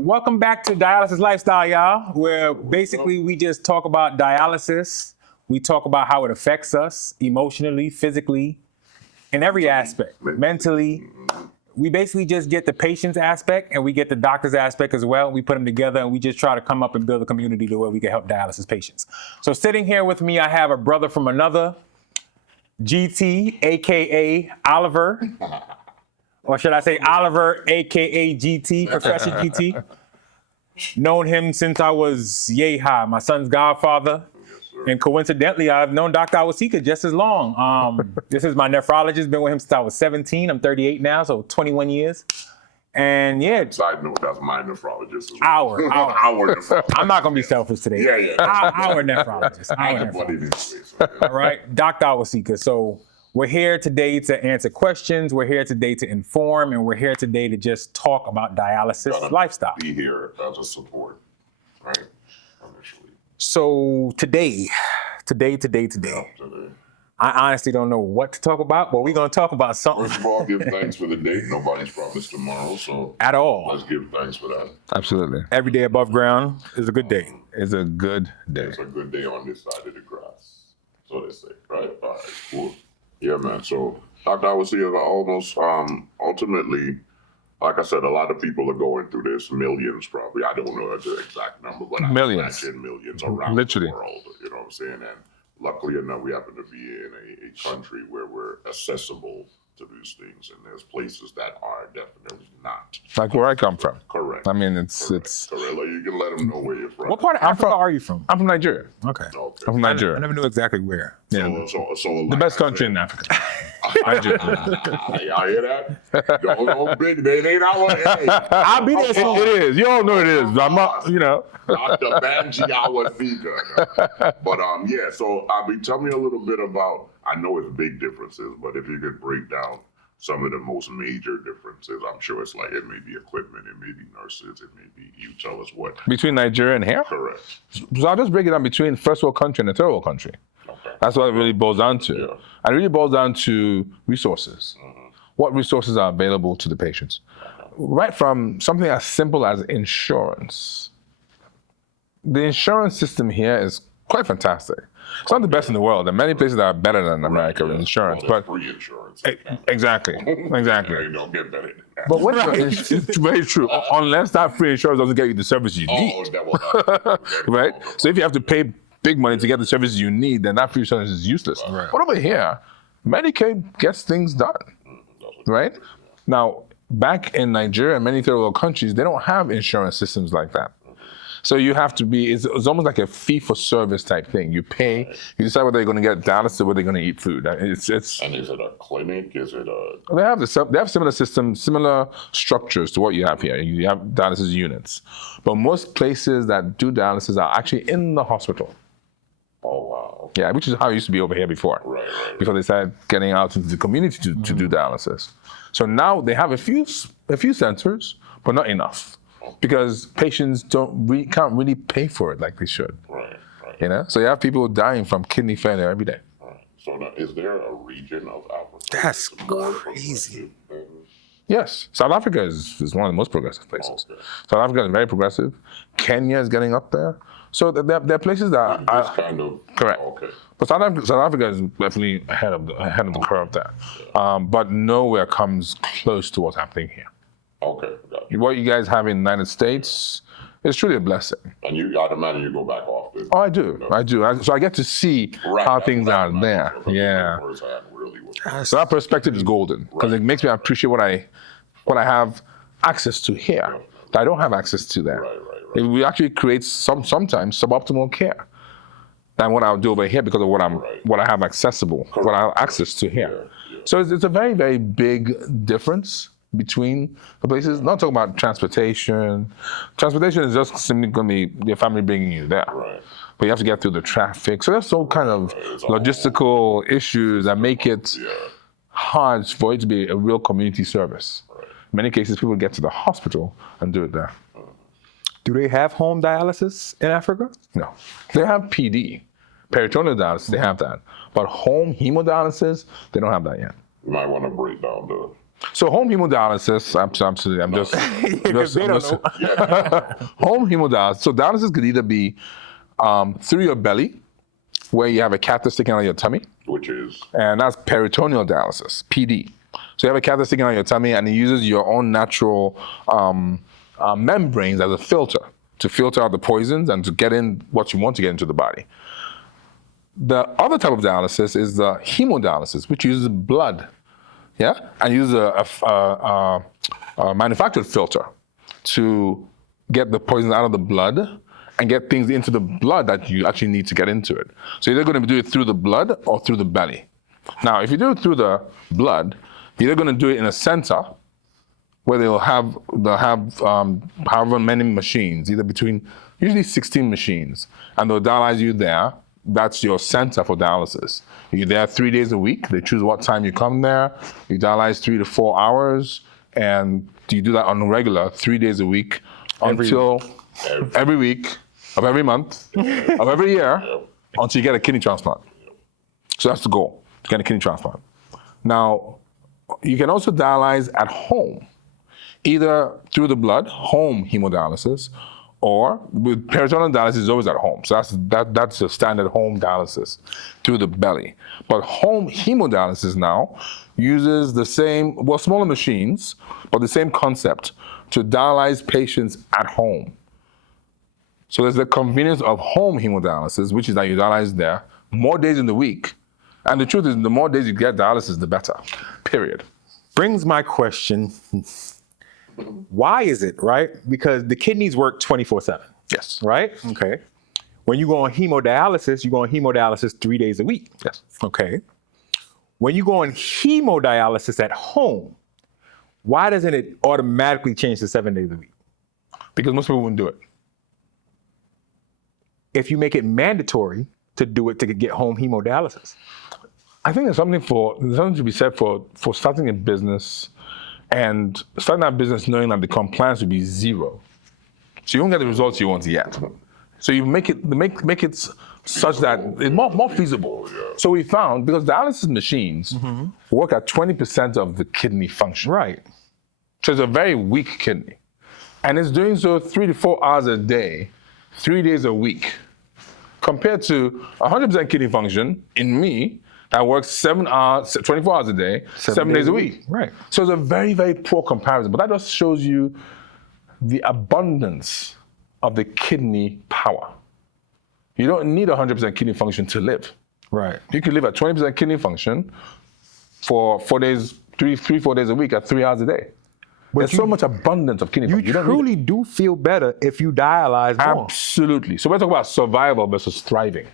Welcome back to Dialysis Lifestyle, y'all, where basically we just talk about dialysis. We talk about how it affects us emotionally, physically, in every aspect, mentally. We basically just get the patient's aspect and we get the doctor's aspect as well. We put them together and we just try to come up and build a community to where we can help dialysis patients. So sitting here with me, I have a brother from another, GT, AKA Oliver. Or should I say Oliver, AKA GT, Professor GT. Known him since I was yay high, my son's godfather. And coincidentally, I've known Dr. Awosika just as long. This is my nephrologist, been with him since I was 17. I'm 38 now, so 21 years. And yeah. Side note, that's my nephrologist. Our nephrologist. I'm not going to be selfish today. Yeah. Our nephrologist. All right, Dr. Awosika. So we're here today to answer questions. We're here today to inform, and we're here today to just talk about dialysis lifestyle. Be here as a support, right? Initially. So today. I honestly don't know what to talk about, but we're going to talk about something. First of all, give thanks for the date. Nobody's promised tomorrow, so at all. Let's give thanks for that. Absolutely. Every day above ground is a good day. It's a good day. It's a good day on this side of the grass. So they say, right? All right, cool. Yeah, man. So Dr. Awosika, almost ultimately, like I said, a lot of people are going through this. Millions, probably. I don't know the exact number, but millions. I imagine millions around the world. You know what I'm saying? And luckily enough, we happen to be in a country where we're accessible to these things, and there's places that are definitely not. Like where I come from. Correct. I mean, it's. Correct. You can let them know where you're from. What part of Africa are you from? I'm from Nigeria. Okay. I'm from Nigeria. I never knew exactly where. So the best country in Africa. Nigeria. Y'all hear that? Don't big. They ain't out one. Hey, I'll be there soon. It is. You all know it is. I'm not. Dr. Banji Awosika. But yeah. So tell me a little bit about. I know it's big differences, but if you could break down some of the most major differences, I'm sure it's like it may be equipment, it may be nurses, it may be. You tell us what. Between Nigeria and here? Correct. So I'll just break it down between first world country and a third world country. Okay. That's what it really boils down to. Yeah. And it really boils down to resources. Mm-hmm. What resources are available to the patients? Right from something as simple as insurance. The insurance system here is quite fantastic. It's not the best in the world. There are many places that are better than America with insurance. But free insurance. Exactly. You don't get better than that. But it's very true. Unless that free insurance doesn't get you the service you need. Right? So if you have to pay big money to get the services you need, then that free insurance is useless. Right. But over here, Medicaid gets things done. Right? Now, back in Nigeria and many third world countries, they don't have insurance systems like that. So you have to be, it's almost like a fee-for-service type thing. You pay, you decide whether you're going to get dialysis or whether you're going to eat food. And is it a clinic? Is it a... They have similar systems, similar structures to what you have here. You have dialysis units. But most places that do dialysis are actually in the hospital. Oh, wow. Yeah, which is how it used to be over here before. Right. Before they started getting out into the community to do dialysis. So now they have a few centers, but not enough. Because patients can't really pay for it like they should. Right. So you have people dying from kidney failure every day. Right. So now, is there a region of Africa that's crazy? Yes, South Africa is one of the most progressive places. Okay. South Africa is very progressive. Kenya is getting up there. So there are places that are kind of correct. Okay. But South Africa is definitely ahead of the curve there. But nowhere comes close to what's happening here. Okay. Gotcha. What you guys have in the United States is truly a blessing. And I'd imagine you go back often. Oh, I do. So I get to see how things are there. Yeah. So that perspective is golden because it makes me appreciate what I have access to here that I don't have access to there. Right. It actually creates sometimes suboptimal care than what I'll do over here because of what I have accessible, what I have access to here. Yeah. So it's a very, very big difference between the places. Not talking about transportation. Transportation is just simply going to be your family bringing you there. Right. But you have to get through the traffic. So there's all kind of logistical issues that make it hard for it to be a real community service. Right. In many cases, people get to the hospital and do it there. Do they have home dialysis in Africa? No. They have PD. Peritoneal dialysis, they have that. But home hemodialysis, they don't have that yet. You might want to break down So home hemodialysis, I'm just, Because they don't know. home hemodialysis. So dialysis could either be through your belly, where you have a catheter sticking out of your tummy, Which is and that's peritoneal dialysis, PD. So you have a catheter sticking out of your tummy, and it uses your own natural membranes as a filter to filter out the poisons and to get in what you want to get into the body. The other type of dialysis is the hemodialysis, which uses blood, and uses a manufactured filter to get the poison out of the blood and get things into the blood that you actually need to get into it. So you're either going to do it through the blood or through the belly. Now, if you do it through the blood, you're either going to do it in a center where they'll have however many machines, either between usually 16 machines, and they'll dialyze you there. That's your center for dialysis. You're there 3 days a week. They choose what time you come there. You dialyze 3 to 4 hours, and you do that on a regular 3 days a week until every week of every month of every year until you get a kidney transplant. So that's the goal, to get a kidney transplant. Now, you can also dialyze at home, either through the blood, home hemodialysis, or with peritoneal dialysis is always at home. So that's a standard home dialysis through the belly. But home hemodialysis now uses the same, smaller machines, but the same concept to dialyze patients at home. So there's the convenience of home hemodialysis, which is that you dialyze there more days in the week. And the truth is, the more days you get dialysis, the better, period. Brings my question, why is it, right? Because the kidneys work 24/7. Yes. Right? Okay. When you go on hemodialysis, you go on hemodialysis 3 days a week. Yes. Okay. When you go on hemodialysis at home, why doesn't it automatically change to 7 days a week? Because most people wouldn't do it. If you make it mandatory to do it to get home hemodialysis. I think there's something to be said for starting a business and starting that business knowing that the compliance will be zero. So you won't get the results you want yet. So you make it such that it's more feasible. So we found, because dialysis machines work at 20% of the kidney function. Right. So it's a very weak kidney. And it's doing so 3 to 4 hours a day, 3 days a week, compared to 100% kidney function in me that works 7 hours, 24 hours a day, 7 days a week. Right. So it's a very, very poor comparison. But that just shows you the abundance of the kidney power. You don't need 100% kidney function to live. Right. You can live at 20% kidney function for 4 days, 4 days a week at 3 hours a day. There's so much abundance of kidney function. You don't need truly do feel better if you dialyze more. Absolutely. So we're talking about survival versus thriving.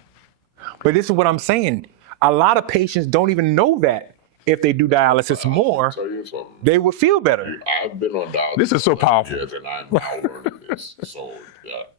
But this is what I'm saying. A lot of patients don't even know that if they do dialysis more, I'll tell you something. they would feel better. I've been on dialysis. This is so powerful. Yes, and I'm now learning this. So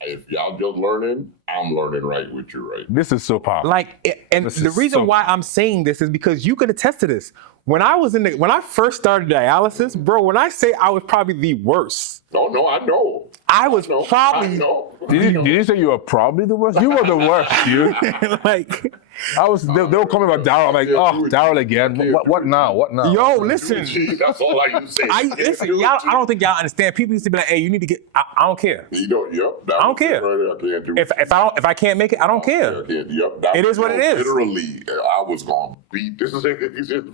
if y'all just learning, I'm learning right with you, right? This is so powerful. And This the is reason so- why I'm saying this is because you can attest to this. When I first started dialysis, bro, when I say I was probably the worst, No, I know. I was No, probably I know. Did you say you were probably the worst? You were the worst, dude. like, They were coming about Darryl. I'm like, oh, Darryl again. What now? What now? yo, listen. That's all I used to say. Listen, y'all, I don't think y'all understand. People used to be like, hey, you need to get, I don't care. You don't, I don't care. Right there, I can't do If I can't make it, I don't care. It is what it is. Literally, I was going to beat this.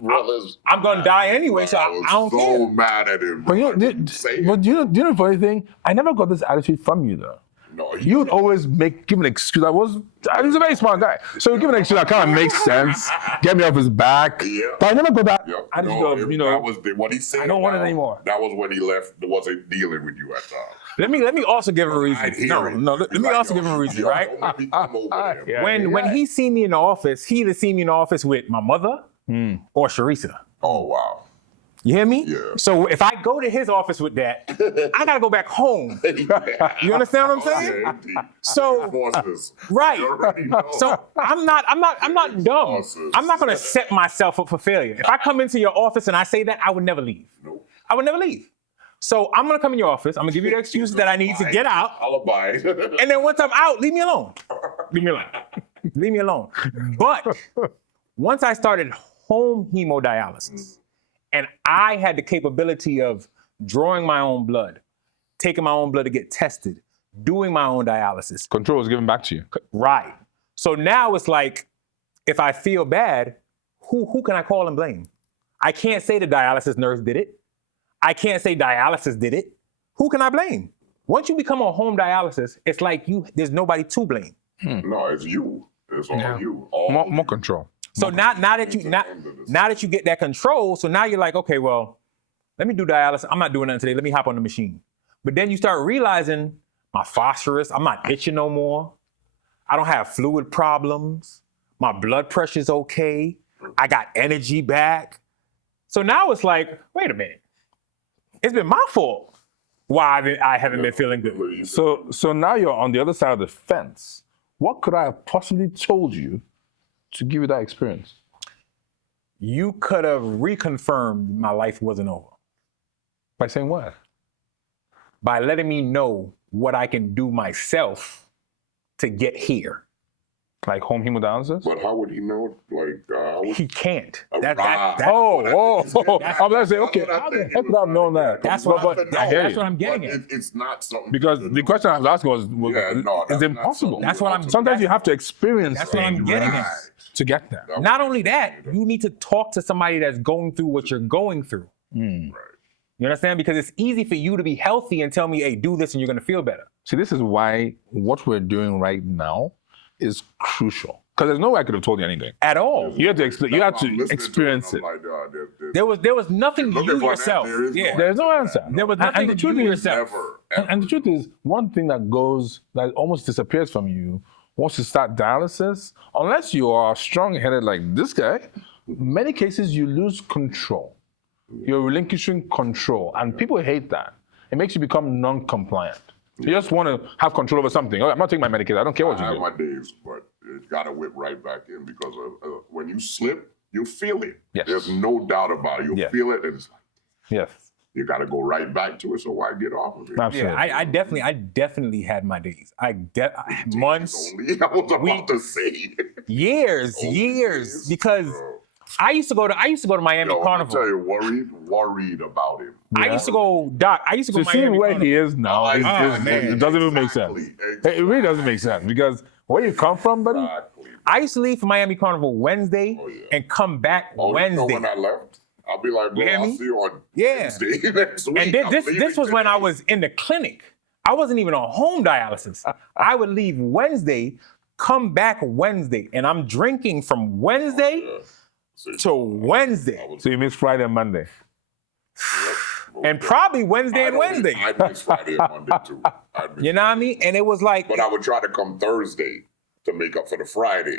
Brothers. I'm gonna die anyway, so I don't so care. mad at him. But you know the funny thing? I never got this attitude from you, though. No, You would always give an excuse. He's a very smart guy. So you give an excuse that kind of makes sense. Get me off his back. Yeah. But I never got that Yep. attitude No, of, that was what he said. I don't want it anymore. That was when he left. Wasn't dealing with you at the time. Let me also give him a I'd reason. hear it. Let me Like, also yo, give him a reason, yo, right? don't let me come over there. Yeah. When he see me in the office, he either see me in the office with my mother or Sharisa. Oh wow. You hear me? Yeah. So if I go to his office with that, I gotta go back home. You understand what I'm saying? So right. You already know. So I'm not dumb. Bosses. I'm not gonna set myself up for failure. If I come into your office and I say that, I would never leave. Nope. I would never leave. So I'm gonna come in your office. I'm gonna give you the excuse that I need to get out. Alibi. And then once I'm out, leave me alone. Leave me alone. Leave me alone. But once I started home hemodialysis, And I had the capability of drawing my own blood, taking my own blood to get tested, doing my own dialysis. Control is given back to you. Right. So now it's like, if I feel bad, who can I call and blame? I can't say the dialysis nurse did it. I can't say dialysis did it. Who can I blame? Once you become on home dialysis, it's like there's nobody to blame. No, it's you. It's all you. All More control. So now that you get that control, so now you're like, okay, well, let me do dialysis. I'm not doing nothing today. Let me hop on the machine. But then you start realizing my phosphorus, I'm not itching no more. I don't have fluid problems. My blood pressure's okay. I got energy back. So now it's like, wait a minute. It's been my fault why I haven't been feeling good. So now you're on the other side of the fence. What could I have possibly told you to give you that experience? You could have reconfirmed my life wasn't over. By saying what? By letting me know what I can do myself to get here. Like home hemodialysis? But how would he know? He can't. I'm That's gonna say, okay, how the heck would I have known that? that's what I'm getting at. It's not something. Because the question I was asking was that's is not impossible. something. That's what I'm. Sometimes you have to experience That's what I'm getting at. to get there. Not only that, you need to talk to somebody that's going through what you're going through. Right. You understand? Because it's easy for you to be healthy and tell me, hey, do this and you're going to feel better. See, this is why what we're doing right now is crucial. Because there's no way I could have told you anything. At all. You have to explain. You have to experience it. There was nothing you yourself. There's no answer. There was nothing the truth you is, yourself. and the truth is, one thing that almost disappears from you once you start dialysis, unless you are strong-headed like this guy, in many cases you lose control. You're relinquishing control, and people hate that. It makes you become non-compliant. You just want to have control over something. Oh, I'm not taking my medication. I don't care what you do. I have my days, but it's got to whip right back in because when you slip, you feel it. Yes. There's no doubt about it. You feel it, and it's like, Yes. you got to go right back to it. So why get off of it? Absolutely. Yeah, I definitely had my days. Months, Only, I was about to say. years, because I used to go to Miami Yo, Carnival. I tell you, worried about him. I used to go to see Miami where Carnival. he is now, Man, it doesn't even make sense. Exactly. It really doesn't make sense because where you come from, buddy. Exactly. I used to leave for Miami Carnival Wednesday and come back Wednesday. You know when I left, I'll be like, bro, I'll see you on Wednesday next week. And this was when I was in the clinic. I wasn't even on home dialysis. I would leave Wednesday, come back Wednesday, and I'm drinking from Wednesday to Wednesday. So you miss Friday and Monday. And probably Wednesday and Wednesday. I miss Friday and Monday too. You know what I mean? And it was like, But I would try to come Thursday to make up for the Friday.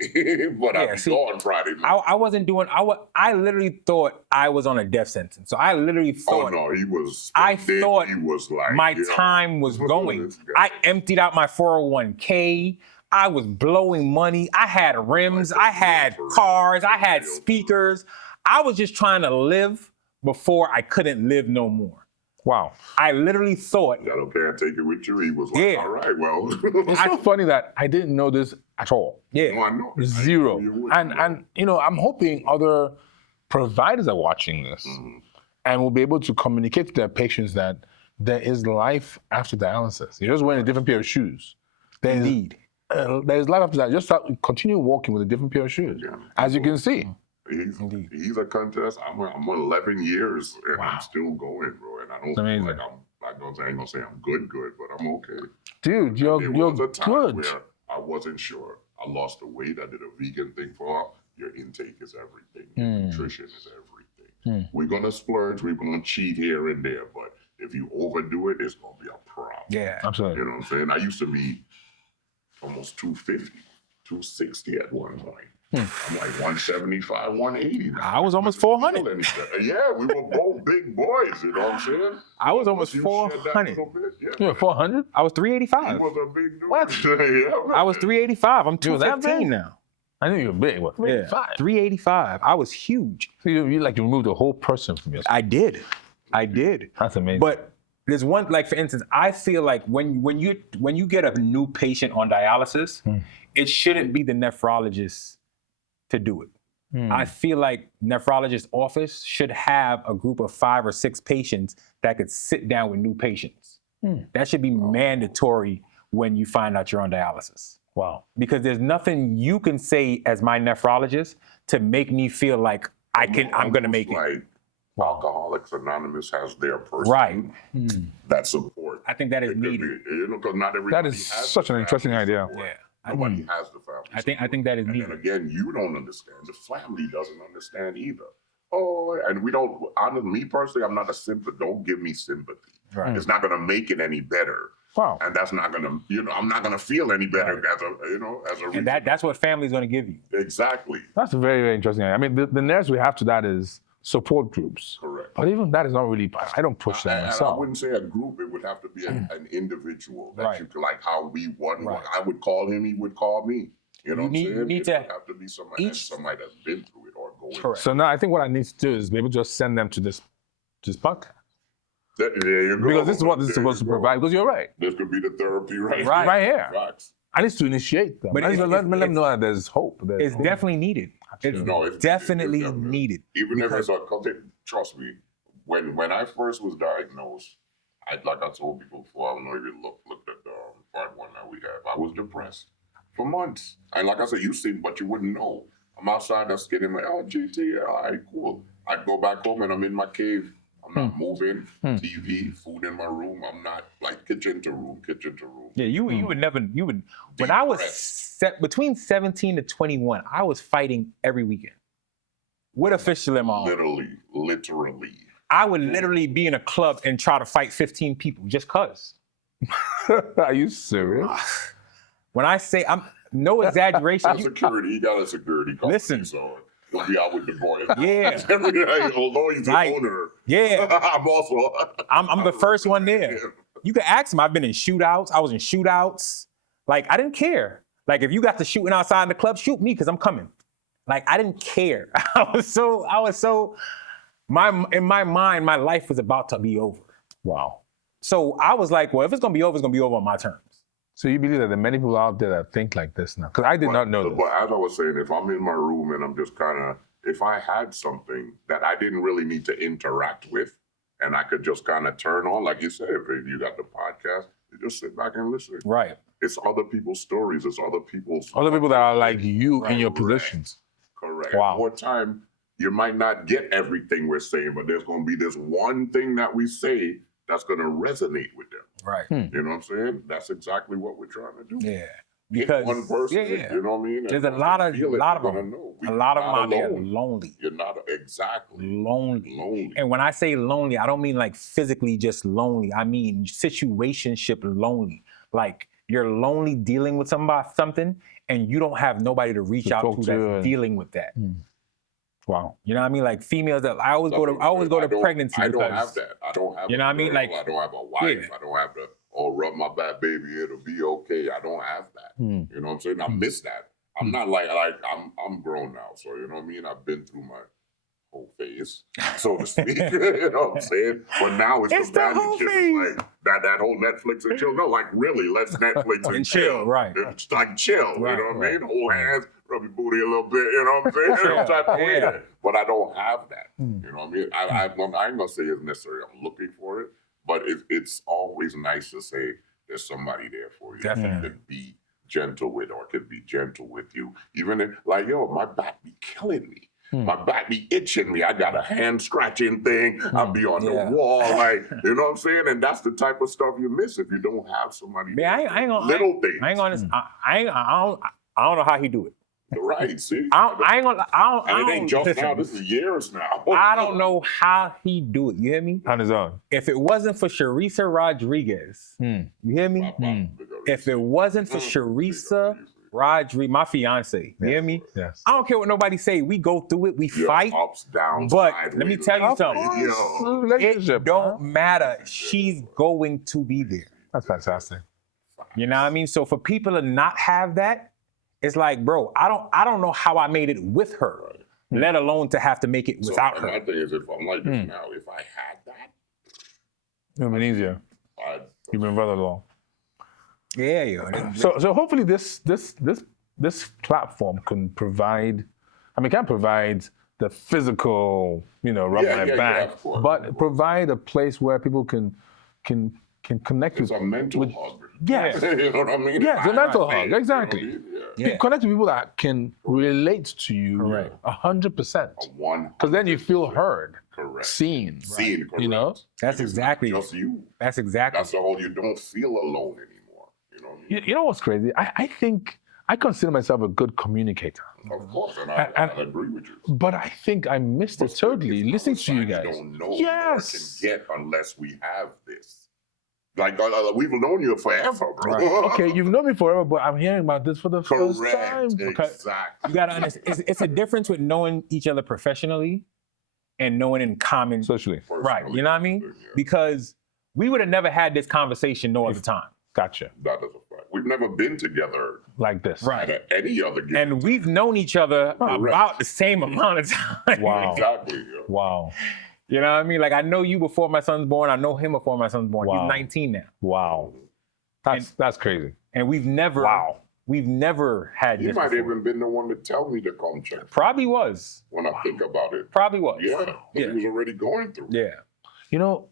But I'd be gone Friday. I wasn't doing, I literally thought I was on a death sentence. So I literally thought, he was. I thought he was like, my time was going. I emptied out my 401k. I was blowing money. I had rims. I had cars. I had speakers. I was just trying to live before I couldn't live no more. Wow. I literally thought. I don't care, take it with you. He was like, all right, well. It's so funny that I didn't know this at all. Yeah. No, I know. Zero. I know you would. And I'm hoping other providers are watching this and will be able to communicate to their patients that there is life after dialysis. You're just wearing a different pair of shoes. Indeed. There's life after that. Just continue walking with a different pair of shoes, as you can see. He's a contest. I'm 11 years and I'm still going, bro. And I don't feel like I ain't gonna say I'm good, but I'm okay. Dude, you're was a time good. Where I wasn't sure. I lost the weight. I did a vegan thing for a while. Your intake is everything. Your nutrition is everything. We're gonna splurge. We're gonna cheat here and there, but if you overdo it, it's gonna be a problem. Yeah. Absolutely. You know what I'm saying? I used to be almost 250, 260 at one point. I'm like 175, 180 now. I was almost 400. Yeah, we were both big boys, you know what I'm saying? I was almost You shed that 400. little bit, yeah. You're 400? I was He 385. was a big dude. What? Yeah, I was 385. I'm You were that 215 big? now. I knew you were big. What? Yeah, 385. I was huge. So you like to remove the whole person from yourself. I did. That's amazing. But there's one, like for instance, I feel like when you get a new patient on dialysis, it shouldn't be the nephrologist to do it. I feel like nephrologist office should have a group of 5 or 6 patients that could sit down with new patients. That should be mandatory when you find out you're on dialysis. Wow. Because there's nothing you can say as my nephrologist to make me feel like I'm gonna make it. Like Alcoholics Anonymous has their person Right. that support. I think that is It could be, needed. because not That everybody is has such the an interesting family idea. support. Yeah. Nobody has the family I think support. that is And then needed. again, you don't understand. The family doesn't understand either. Oh, and we don't. Honestly, me personally, I'm not a sympathy. Don't give me sympathy. Right. It's not going to make it any better. Wow. And that's not going to, I'm not going to feel any better as a And that's what family's gonna give you. Exactly. That's a very, very interesting idea. I mean, the nearest we have to that is support groups. Correct. But even that is not really, I don't push that And I myself. wouldn't say a group. It would have to be an individual that Right. you could, like how we one. Right. I would call him. He would call me. You know what I'm saying? you need It to would have to be somebody that's been through it or going. Correct. So now I think what I need to do is maybe just send them to this podcast. There you go. Because this is what this is There supposed to you go. provide. Because you're right. This could be the therapy right Right here. Facts. I need to initiate them. But Let it's- them know that there's hope. There's It's hope. definitely needed. It's It's definitely needed. Even if it's trust me, when I first was diagnosed, like I told people before, I don't know if you looked at the part 1 that we have. I was depressed for months, and like I said, you see, but you wouldn't know. I'm outside, that's getting my GT. All right, cool. I'd go back home and I'm in my cave. I'm not moving. TV, food in my room. I'm not like kitchen to room. Yeah, you would never, when I was between 17 to 21, I was fighting every weekend with a fistula in my arm. Literally. I would literally be in a club and try to fight 15 people just cause. Are you serious? When I say I'm no exaggeration. He got a security company, Listen. so he'll be out with the boys. Yeah. Although he's the Right. owner. Yeah. I'm also. I'm the first one there. You can ask him. I've been in shootouts. I was in shootouts. Like, I didn't care. Like, if you got to shooting outside in the club, shoot me because I'm coming. Like, I didn't care. I was so, in my mind, my life was about to be over. Wow. So I was like, well, if it's going to be over, it's going to be over on my terms. So you believe that there are many people out there that think like this now? Because I did not know this. But as I was saying, if I'm in my room and I'm just kind of, if I had something that I didn't really need to interact with, and I could just kind of turn on, like you said, if you got the podcast, you just sit back and listen. Right. It's other people's stories. It's other people's. Other people that are like you in your Correct. positions. Correct. Wow. More time, you might not get everything we're saying, but there's going to be this one thing that we say that's going to resonate with them. Right. You know what I'm saying? That's exactly what we're trying to do. Yeah. Get Because one person, you know what I mean? There's And a lot of they feel it, them. they're gonna know. A lot of them You're out not there alone. lonely. You're not exactly Lonely. And when I say lonely, I don't mean like physically just lonely. I mean situationship lonely. Like you're lonely dealing with something and you don't have nobody to reach out talk to to that's dealing with that. Wow. You know what I mean? Like females that I always go to pregnancy. I don't because, have that. I don't have. You know what I mean? girl. Like, I don't have a wife. yeah. I don't have to. Oh, rub my back, baby. It'll be okay. I don't have that. You know what I'm saying? I miss that. I'm not like I'm grown now, so you know what I mean. I've been through my whole phase, so to speak. You know what I'm saying? But now it's the whole companionship. phase. It's like that whole Netflix and chill. No, like really, let's Netflix and chill. Right. It's like chill. Right, You know what I right. mean? Hold hands, rub your booty a little bit. You know what I'm saying? Some type of way. Yeah. But I don't have that. You know what I mean? I ain't gonna say it's necessary. I'm looking for it, but it's always nice to say there's somebody there for you. Definitely. You could be gentle with or could be gentle with you. Even if, like, yo, my back be killing me. My back be itching me. I got a hand scratching thing. I'll be on Yeah. the wall, like, you know what I'm saying? And that's the type of stuff you miss if you don't have somebody. Man, I ain't gonna little things. I ain't gonna I don't know how he do it. Right, see? I ain't gonna I don't and it I ain't don't- just listen, now, this is years now. I don't know how he do it. You hear me? On his own. If it wasn't for Sharisa Rodriguez, you hear me? If it wasn't for Sharisa Rodriguez, my fiance, you hear me? Yes. I don't care what nobody say. We go through it. We fight. Ups, downs, But sideways. let me tell you something. Yo. Relationship. It don't matter. She's going to be there. That's fantastic. You know what I mean? So for people to not have that, it's like, bro, I don't know how I made it with her, let alone to have to make it without My her. thing is, if I'm like this now, if I had that, It would have been easier. You've been further along. Yeah, yo. So hopefully this platform can provide I mean, can't provide the physical, rub my back, of course, but provide a place where people can connect It's with. a mental hug. Yes. You know what I mean? Yes, a mental hug, You know exactly. what I mean? Yeah. Connect to people that can relate to you Correct. 100%. One. Because then you feel heard, Correct. seen. Seen, correct. You know? That's exactly Just you. That's exactly. That's the whole. You don't feel alone anymore. You know what I mean? You know what's crazy? I think I consider myself a good communicator, Of course, and I agree with you. but I think I missed it totally listening to you guys. Don't know Yes. what can get unless we have this. Like we've known you forever, bro. Right. Okay, you've known me forever, but I'm hearing about this for the first time. Correct. Okay. Exactly. You gotta understand. It's a difference with knowing each other professionally and knowing in common. Socially. Right. You know what I mean? Yeah. Because we would have never had this conversation no other time. Gotcha. That is a fact. We've never been together Like this. Right. at any other game. And we've known each other about the same amount of time. Wow. Exactly. Yeah. Wow. You know what I mean? Like I know you before my son's born. I know him before my son's born. Wow. He's 19 now. Wow. That's crazy. And we've never had You this might before. even been the one to tell me to come check Probably was. when I think about it. Probably was. Yeah. Yeah. He was already going through. Yeah. You know,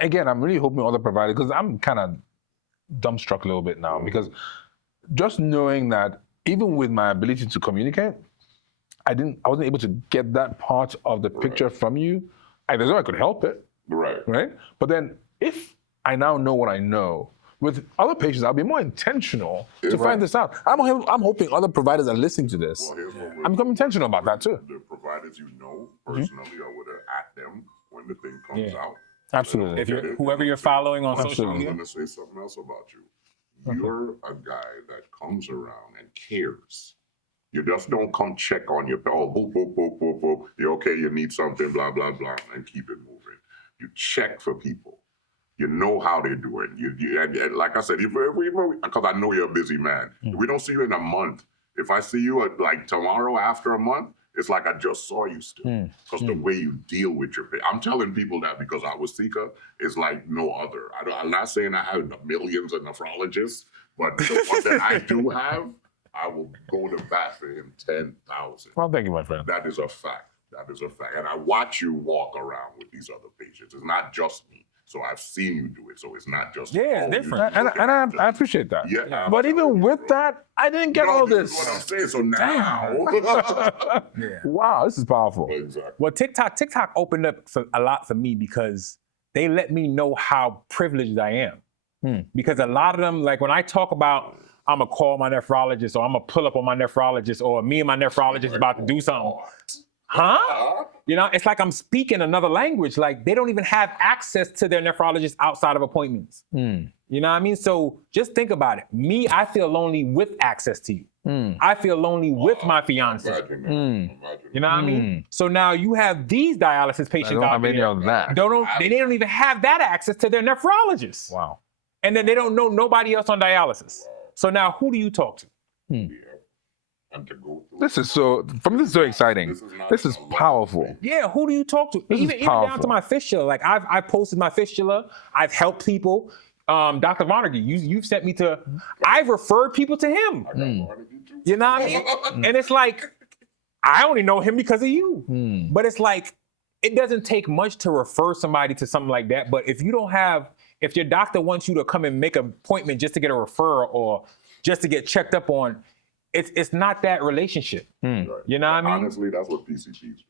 again, I'm really hoping other providers, because I'm kind of dumbstruck a little bit now, because just knowing that even with my ability to communicate, I wasn't able to get that part of the picture from you. There's no way I could help it, Right. right? But then if I now know what I know, with other patients, I'll be more intentional to Right. find this out. I'm hoping other providers are listening to this. Well, here's what I'm becoming intentional about that too. The providers you know personally, I would have at them when the thing comes Yeah. out. Absolutely. If you're whoever you're following on social Absolutely. I'm media. going to say something else about you. You're a guy that comes around and cares. You just don't come check on your boop, boop, boop, boop, boop. You're okay, you need something, blah, blah, blah, and keep it moving. You check for people. You know how they're doing. And like I said, because I know you're a busy man. If we don't see you in a month, if I see you like tomorrow after a month, it's like I just saw you still. Because the way you deal with your I'm telling people that because Awosika is like no other. I'm not saying I have millions of nephrologists, but the one that I do have, I will go to bat for him 10,000. Well, thank you, my friend. That is a fact. That is a fact. And I watch you walk around with these other patients. It's not just me. So I've seen you do it. So it's not just Yeah, it's you different. do And it. I appreciate that. Yeah. But even with that, I didn't get all This this. is what I'm saying. So now. Yeah. Wow, this is powerful. Exactly. Well, TikTok opened up a lot for me because they let me know how privileged I am. Because a lot of them, like when I talk about, I'm gonna call my nephrologist or I'm gonna pull up on my nephrologist or me and my nephrologist about to do something. Huh? You know, it's like I'm speaking another language. Like they don't even have access to their nephrologist outside of appointments. You know what I mean? So just think about it. Me, I feel lonely with access to you. I feel lonely with my fiance. Imagine that. Imagine You know what I mean? So now you have these dialysis I patients don't out have any there. of that. They don't even have that access to their nephrologist. Wow. And then they don't know nobody else on dialysis. So now who do you talk to? that. And to go through. This is so exciting. This is powerful. Yeah, who do you talk to? This is Even down to powerful. my fistula. Like I've posted my fistula. I've helped people. Dr. Vonnegut, you've sent me to. I've referred people to him. I got one of you too. You know what I mean? And it's like I only know him because of you. But it's like it doesn't take much to refer somebody to something like that. But if your doctor wants you to come and make an appointment just to get a referral or just to get checked up on, it's not that relationship. Right. You know what I mean? Honestly, that's what PCPs do.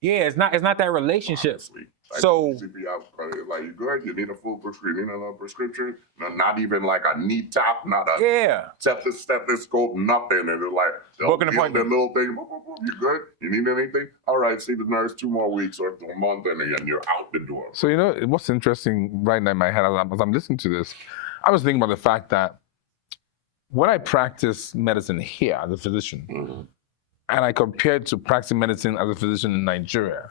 Yeah, it's not that relationship. Honestly. Like So- PCP, like you good? You need a full prescription. You need another prescription. No, not even like a knee tap, not a Yeah. stethoscope, nothing. And it's like they'll Book an feel appointment. That little thing. Boop, boop, boop. You good? You need anything? All right. See the nurse 2 more weeks or a month, and again you're out the door. So you know what's interesting right now in my head as I'm listening to this, I was thinking about the fact that when I practice medicine here as a physician, and I compared to practicing medicine as a physician in Nigeria,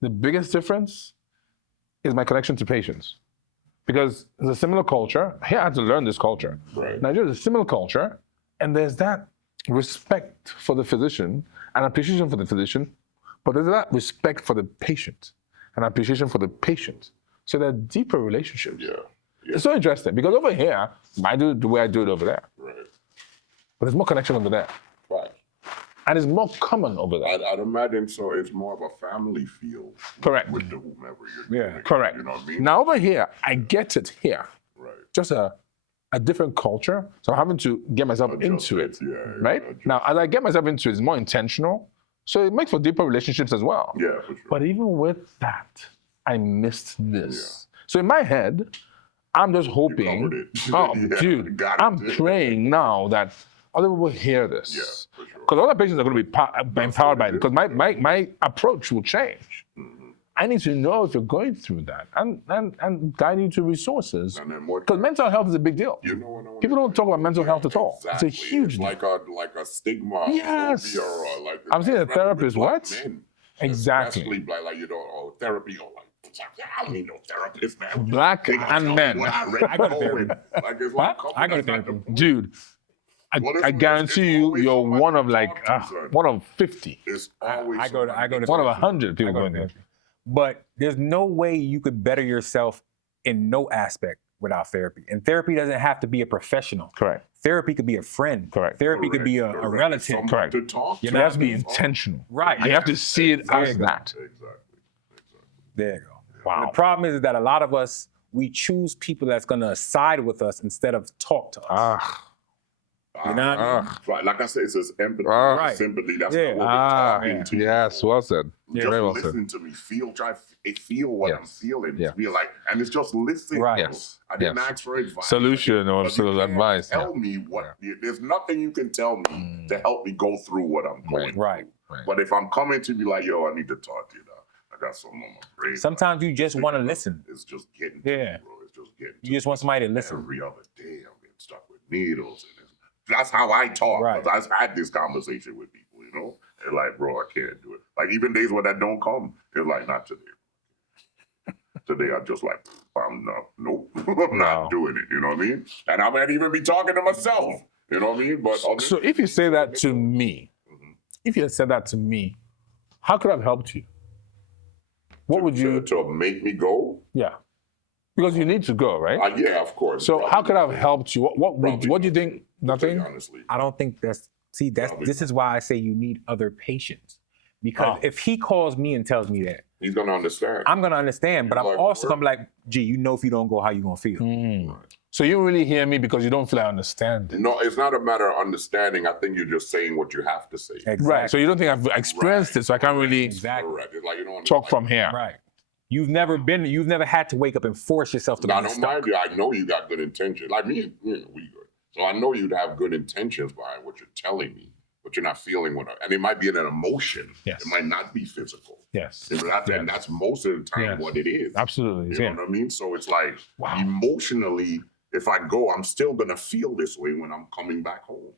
the biggest difference is my connection to patients. Because it's a similar culture. Here I had to learn this culture. Right. Nigeria is a similar culture, and there's that respect for the physician and appreciation for the physician, but there's that respect for the patient and appreciation for the patient. So they're deeper relationships. Yeah. It's so interesting because over here, I do it the way I do it over there. Right. But there's more connection over there. Right. And it's more common over there. I'd imagine so. It's more of a family feel. Correct. With the whomever you're doing it. Correct. You know what I mean? Now over here, I get it here. Right. Just a different culture. So I'm having to get myself into it. Yeah, right? Now, as I get myself into it, it's more intentional. So it makes for deeper relationships as well. Yeah, for sure. But even with that, I missed this. So in my head, I'm just hoping, dude, I'm praying now that other people hear this. Yeah, for sure. Because other patients are going to be empowered by it. Because my approach will change. I need to know if you're going through that and guide you to resources. Because mental health is a big deal. You know, people don't talk about mental health at all. Exactly. It's a huge deal. Like a stigma. Yes. Phobia, or like I'm seeing a therapist. What? Men, Exactly. especially therapy or I don't need no therapist, man. Black and men. I go to therapy. I go to therapy. Dude, I guarantee you're one of one of 50. It's always I go to One of therapy. 100 people I go going to there. therapy. But there's no way you could better yourself in no aspect without therapy. And therapy doesn't have to be a professional. Correct. Therapy could be a friend. Correct. Therapy could be a relative. Someone Correct. to talk to. It has to be intentional. Right. You have to see it as that. Exactly. There you go. Wow. And the problem is that a lot of us, we choose people that's going to side with us instead of talk to us. You know what I mean? Right. Like I said, it's just empathy, Right. sympathy. That's Yeah. what we're talking to. Yes, well said. Just Very well said. listen to me. Try feel what I'm Yes. feeling. Yeah. Feel like, and it's just listening. Right. Yes. I didn't Yes. ask for advice. Solution or But you sort of can't advice. Tell me what. There's nothing you can tell me to help me go through what I'm going Right. through. But if I'm coming to be like, yo, I need to talk to you now. I got something on my brain. Sometimes you just want to listen. It's just getting to Yeah. me, bro. It's just getting to You just want somebody to listen. Every other day, I'm getting stuck with needles. And that's how I talk. Right. 'Cause I've had this conversation with people, you know? They're like, bro, I can't do it. Like, even days when that don't come, they're like, not today. Today, I'm just like, I'm nope. I'm not doing it, you know what I mean? And I might even be talking to myself, you know what I mean? But So if you say that to me, if you had said that to me, how could I have helped you? What would you? To make me go? Yeah. Because you need to go, right? Yeah, of course. So how could I have helped you? What do you think? Nothing? Honestly. I don't think this is why I say you need other patients. Because if he calls me and tells me that, He's going to understand. I'm going to understand, but I'm Like, also going to be like, gee, you know, if you don't go, how you going to feel? So you really hear me because you don't feel I understand it. No, it's not a matter of understanding. I think you're just saying what you have to say. Exactly. Right. So you don't think I've experienced it, so I can't really Exactly. Correct. It's like you don't talk from here. Right. You've never had to wake up and force yourself to I be don't stuck. mind you. I know you got good intentions. Like me, we good. So I know you'd have good intentions behind what you're telling me, but you're not feeling what. And it might be an emotion. Yes. It might not be physical. Yes. And that's most of the time what it is. Absolutely. You know what I mean? So it's like emotionally, if I go, I'm still gonna feel this way when I'm coming back home.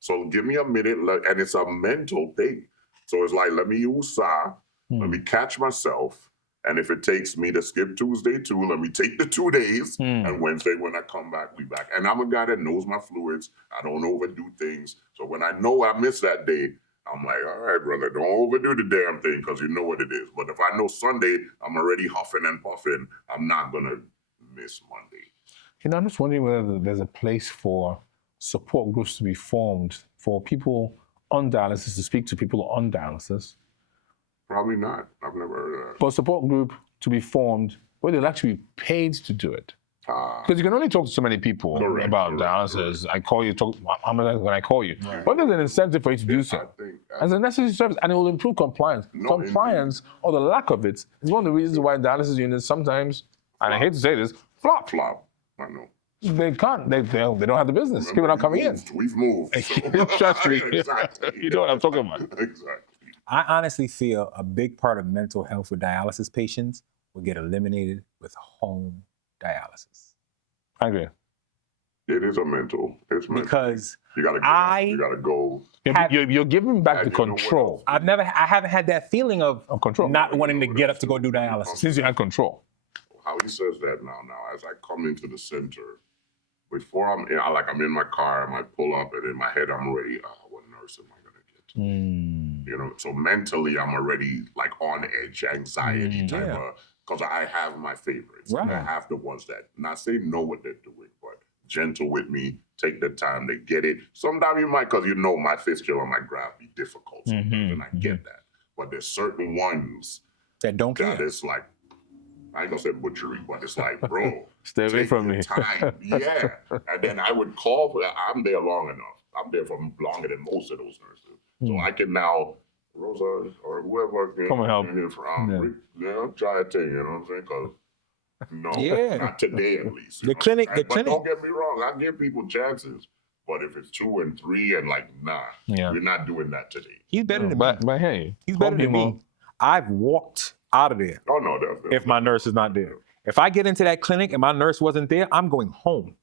So give me a minute, and it's a mental thing. So it's like, let me use SA, let me catch myself. And if it takes me to skip Tuesday too, let me take the 2 days. And Wednesday when I come back, we back. And I'm a guy that knows my fluids. I don't overdo things. So when I know I missed that day, I'm like, all right, brother, don't overdo the damn thing because you know what it is. But if I know Sunday, I'm already huffing and puffing, I'm not going to miss Monday. You know, I'm just wondering whether there's a place for support groups to be formed for people on dialysis to speak to people on dialysis. Probably not. I've never heard of that. For a support group to be formed where they'll actually be paid to do it. Because you can only talk to so many people about dialysis. I call you, how many times when I call you? Right. But there's an incentive for you to do so. As a necessary service, and it will improve compliance. Compliance, or the lack of it, is one of the reasons why dialysis units sometimes, and I hate to say this, flop. I know. They can't. They don't have the business. People are not coming in. We've moved. So. Trust me. Exactly. You know what I'm talking about. Exactly. I honestly feel a big part of mental health for dialysis patients will get eliminated with home dialysis. I agree. It is a mental. It's mental. Because you gotta go. You're giving back the control. I haven't had that feeling of control, not wanting to get up to go do dialysis since you had control. How he says that now, as I come into the center, before I'm in my car, I might pull up, and in my head I'm ready. What nurse am I gonna get? You know, so mentally I'm already like on edge, anxiety type of, because I have my favorites. Right. I have the ones that not say know what they're doing, but gentle with me, take the time to get it. Sometimes you might, because my fistula and my graft be difficult sometimes, and I get that. But there's certain ones that don't care. that it's like, I ain't gonna say butchery, but it's like, bro, Stay away take from your me. time. Yeah. And then I would call for that. I'm there long enough. I'm there for longer than most of those nurses. So I can now, Rosa or whoever can Come and help. Try a thing, you know what I'm saying? Because not today at least. The clinic. But don't get me wrong, I give people chances. But if it's 2 and 3 and like, we're not doing that today. He's better than me. But hey, He's better than me. I've walked out of there. Oh no, definitely. If my nurse is not there. If I get into that clinic and my nurse wasn't there, I'm going home.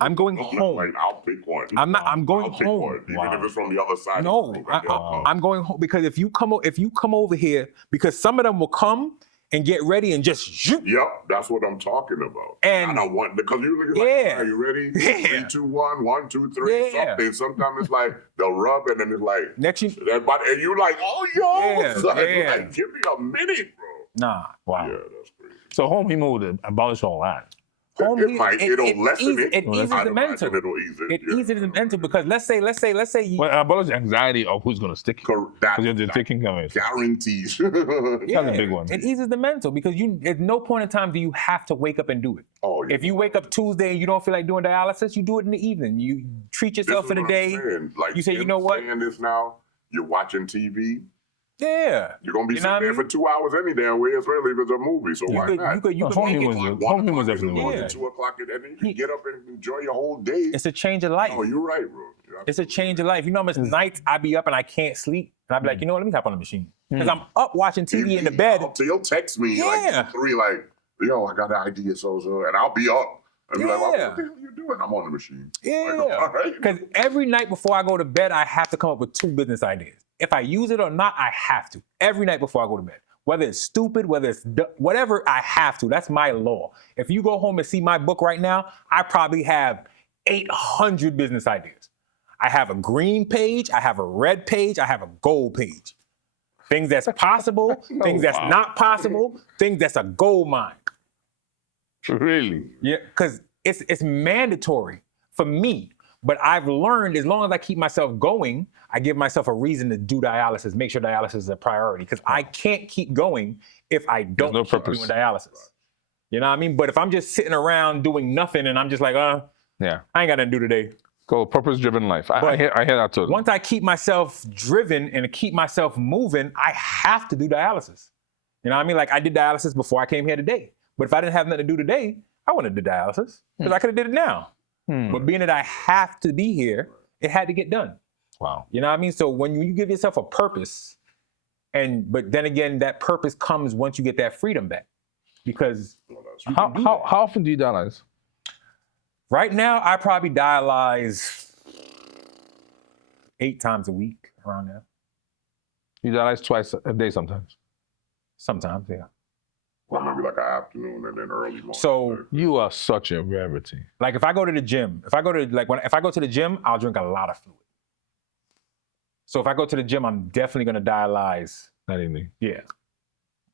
I'm going home. Like, I'll pick one. I'm going I'll pick home. one, even if it's from the other side. No, I'm going home because if you come over here, because some of them will come and get ready and just shoot. Yep, that's what I'm talking about. And I don't want, because you look like, are you ready? 3, 2, 1, 1, 2, 3, something. Sometimes it's like they'll rub and then it's like next you. And you like, oh yo, like, give me a minute, bro. Nah, wow. Yeah, that's crazy. So home hemo would abolish all that. It'll lessen it. It eases the mental. It'll ease it. It eases the mental because let's say you. Well, abolish anxiety of who's going to stick you. Because you're taking care of it. Guarantees. That's a big one. It eases the mental because at no point in time do you have to wake up and do it. Oh, yeah. If you wake up Tuesday and you don't feel like doing dialysis, you do it in the evening. You treat yourself for the day. Like, you say, you know what? Saying this now, you're watching TV. Yeah. You're going to be sitting there for 2 hours any damn way, especially if it's a movie. So why not? You could home make hemo was definitely one. 2 o'clock, and then you can get up and enjoy your whole day. It's a change of life. Oh, you're right, bro. It's a change of life. You know how much nights I be up and I can't sleep? And I be like, you know what? Let me hop on the machine. Because I'm up watching TV in the bed. So you'll text me like 3, like, yo, I got an idea, so, and I'll be up. And be like, well, what the hell are you doing? I'm on the machine. Yeah. Because every night before I go to bed, I have to come up with 2 business ideas. If I use it or not, I have to. Every night before I go to bed. Whether it's stupid, whether it's whatever, I have to. That's my law. If you go home and see my book right now, I probably have 800 business ideas. I have a green page, I have a red page, I have a gold page. Things that's possible, things that's not possible, things that's a gold mine. Really? Yeah, because it's mandatory for me. But I've learned as long as I keep myself going, I give myself a reason to do dialysis, make sure dialysis is a priority. Because I can't keep going if I don't keep doing dialysis. You know what I mean? But if I'm just sitting around doing nothing and I'm just like, I ain't got nothing to do today. Go purpose-driven life. I hear that totally. Once I keep myself driven and keep myself moving, I have to do dialysis. You know what I mean? Like I did dialysis before I came here today. But if I didn't have nothing to do today, I wouldn't do dialysis because I could have did it now. But being that I have to be here, it had to get done. Wow. You know what I mean? So when you give yourself a purpose, but then again, that purpose comes once you get that freedom back. Because how often do you dialyze? Right now, I probably dialyze 8 times a week around there. You dialyze twice a day sometimes? Sometimes, yeah. Well, maybe like an afternoon and then early morning. So you are such a rarity. Like if I go to the gym, if I go to the gym, I'll drink a lot of fluid. So if I go to the gym, I'm definitely gonna dialyze that evening. Yeah.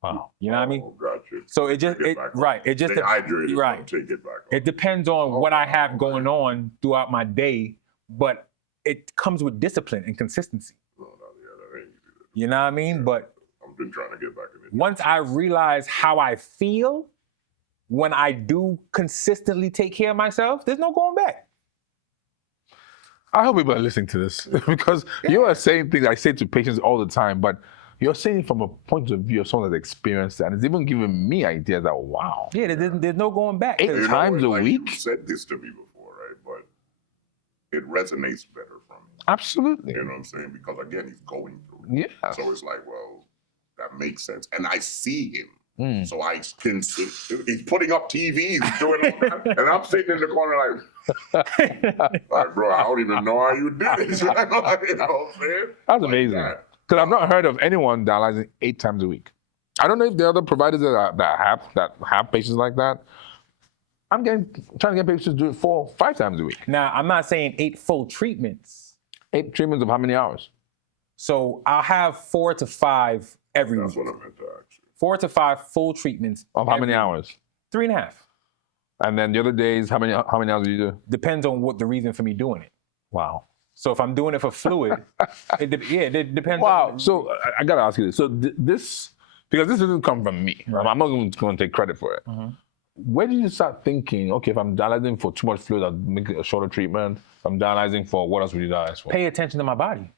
Wow. You know what I mean? Gotcha. So it just Stay hydrated. Right. Take it back. It depends on what I have going on throughout my day, but it comes with discipline and consistency. You know what I mean? But I've been trying to get back in it. Once I realize how I feel when I do consistently take care of myself, there's no going back. I hope people are listening to this because you are saying things I say to patients all the time, but you're saying it from a point of view of someone that's experienced that, and it's even giving me ideas that, wow. Yeah, there's no going back. 8 times a week? You said this to me before, right? But it resonates better for me. Absolutely. You know what I'm saying? Because again, he's going through it. Yeah. So it's like, well, that makes sense. And I see him. So I can see, he's putting up TVs, doing all that, and I'm sitting in the corner like, bro, I don't even know how you did it. You know what I'm saying? That's amazing. Because I've not heard of anyone dialyzing 8 times a week. I don't know if the other providers that have patients like that. I'm trying to get patients to do it 4 or 5 times a week. Now, I'm not saying 8 full treatments. 8 treatments of how many hours? So I'll have 4 to 5 every week. That's what I meant to ask you. 4 to 5 full treatments. Of how many hours? 3.5. And then the other days, how many hours do you do? Depends on what the reason for me doing it. Wow. So if I'm doing it for fluid, it depends. Wow. On So I got to ask you this. So this, because this didn't come from me. Right? I'm not going to take credit for it. Mm-hmm. Where did you start thinking, okay, if I'm dialyzing for too much fluid, I'll make a shorter treatment. If I'm dialyzing for, what else would you dialyze for? Pay attention to my body.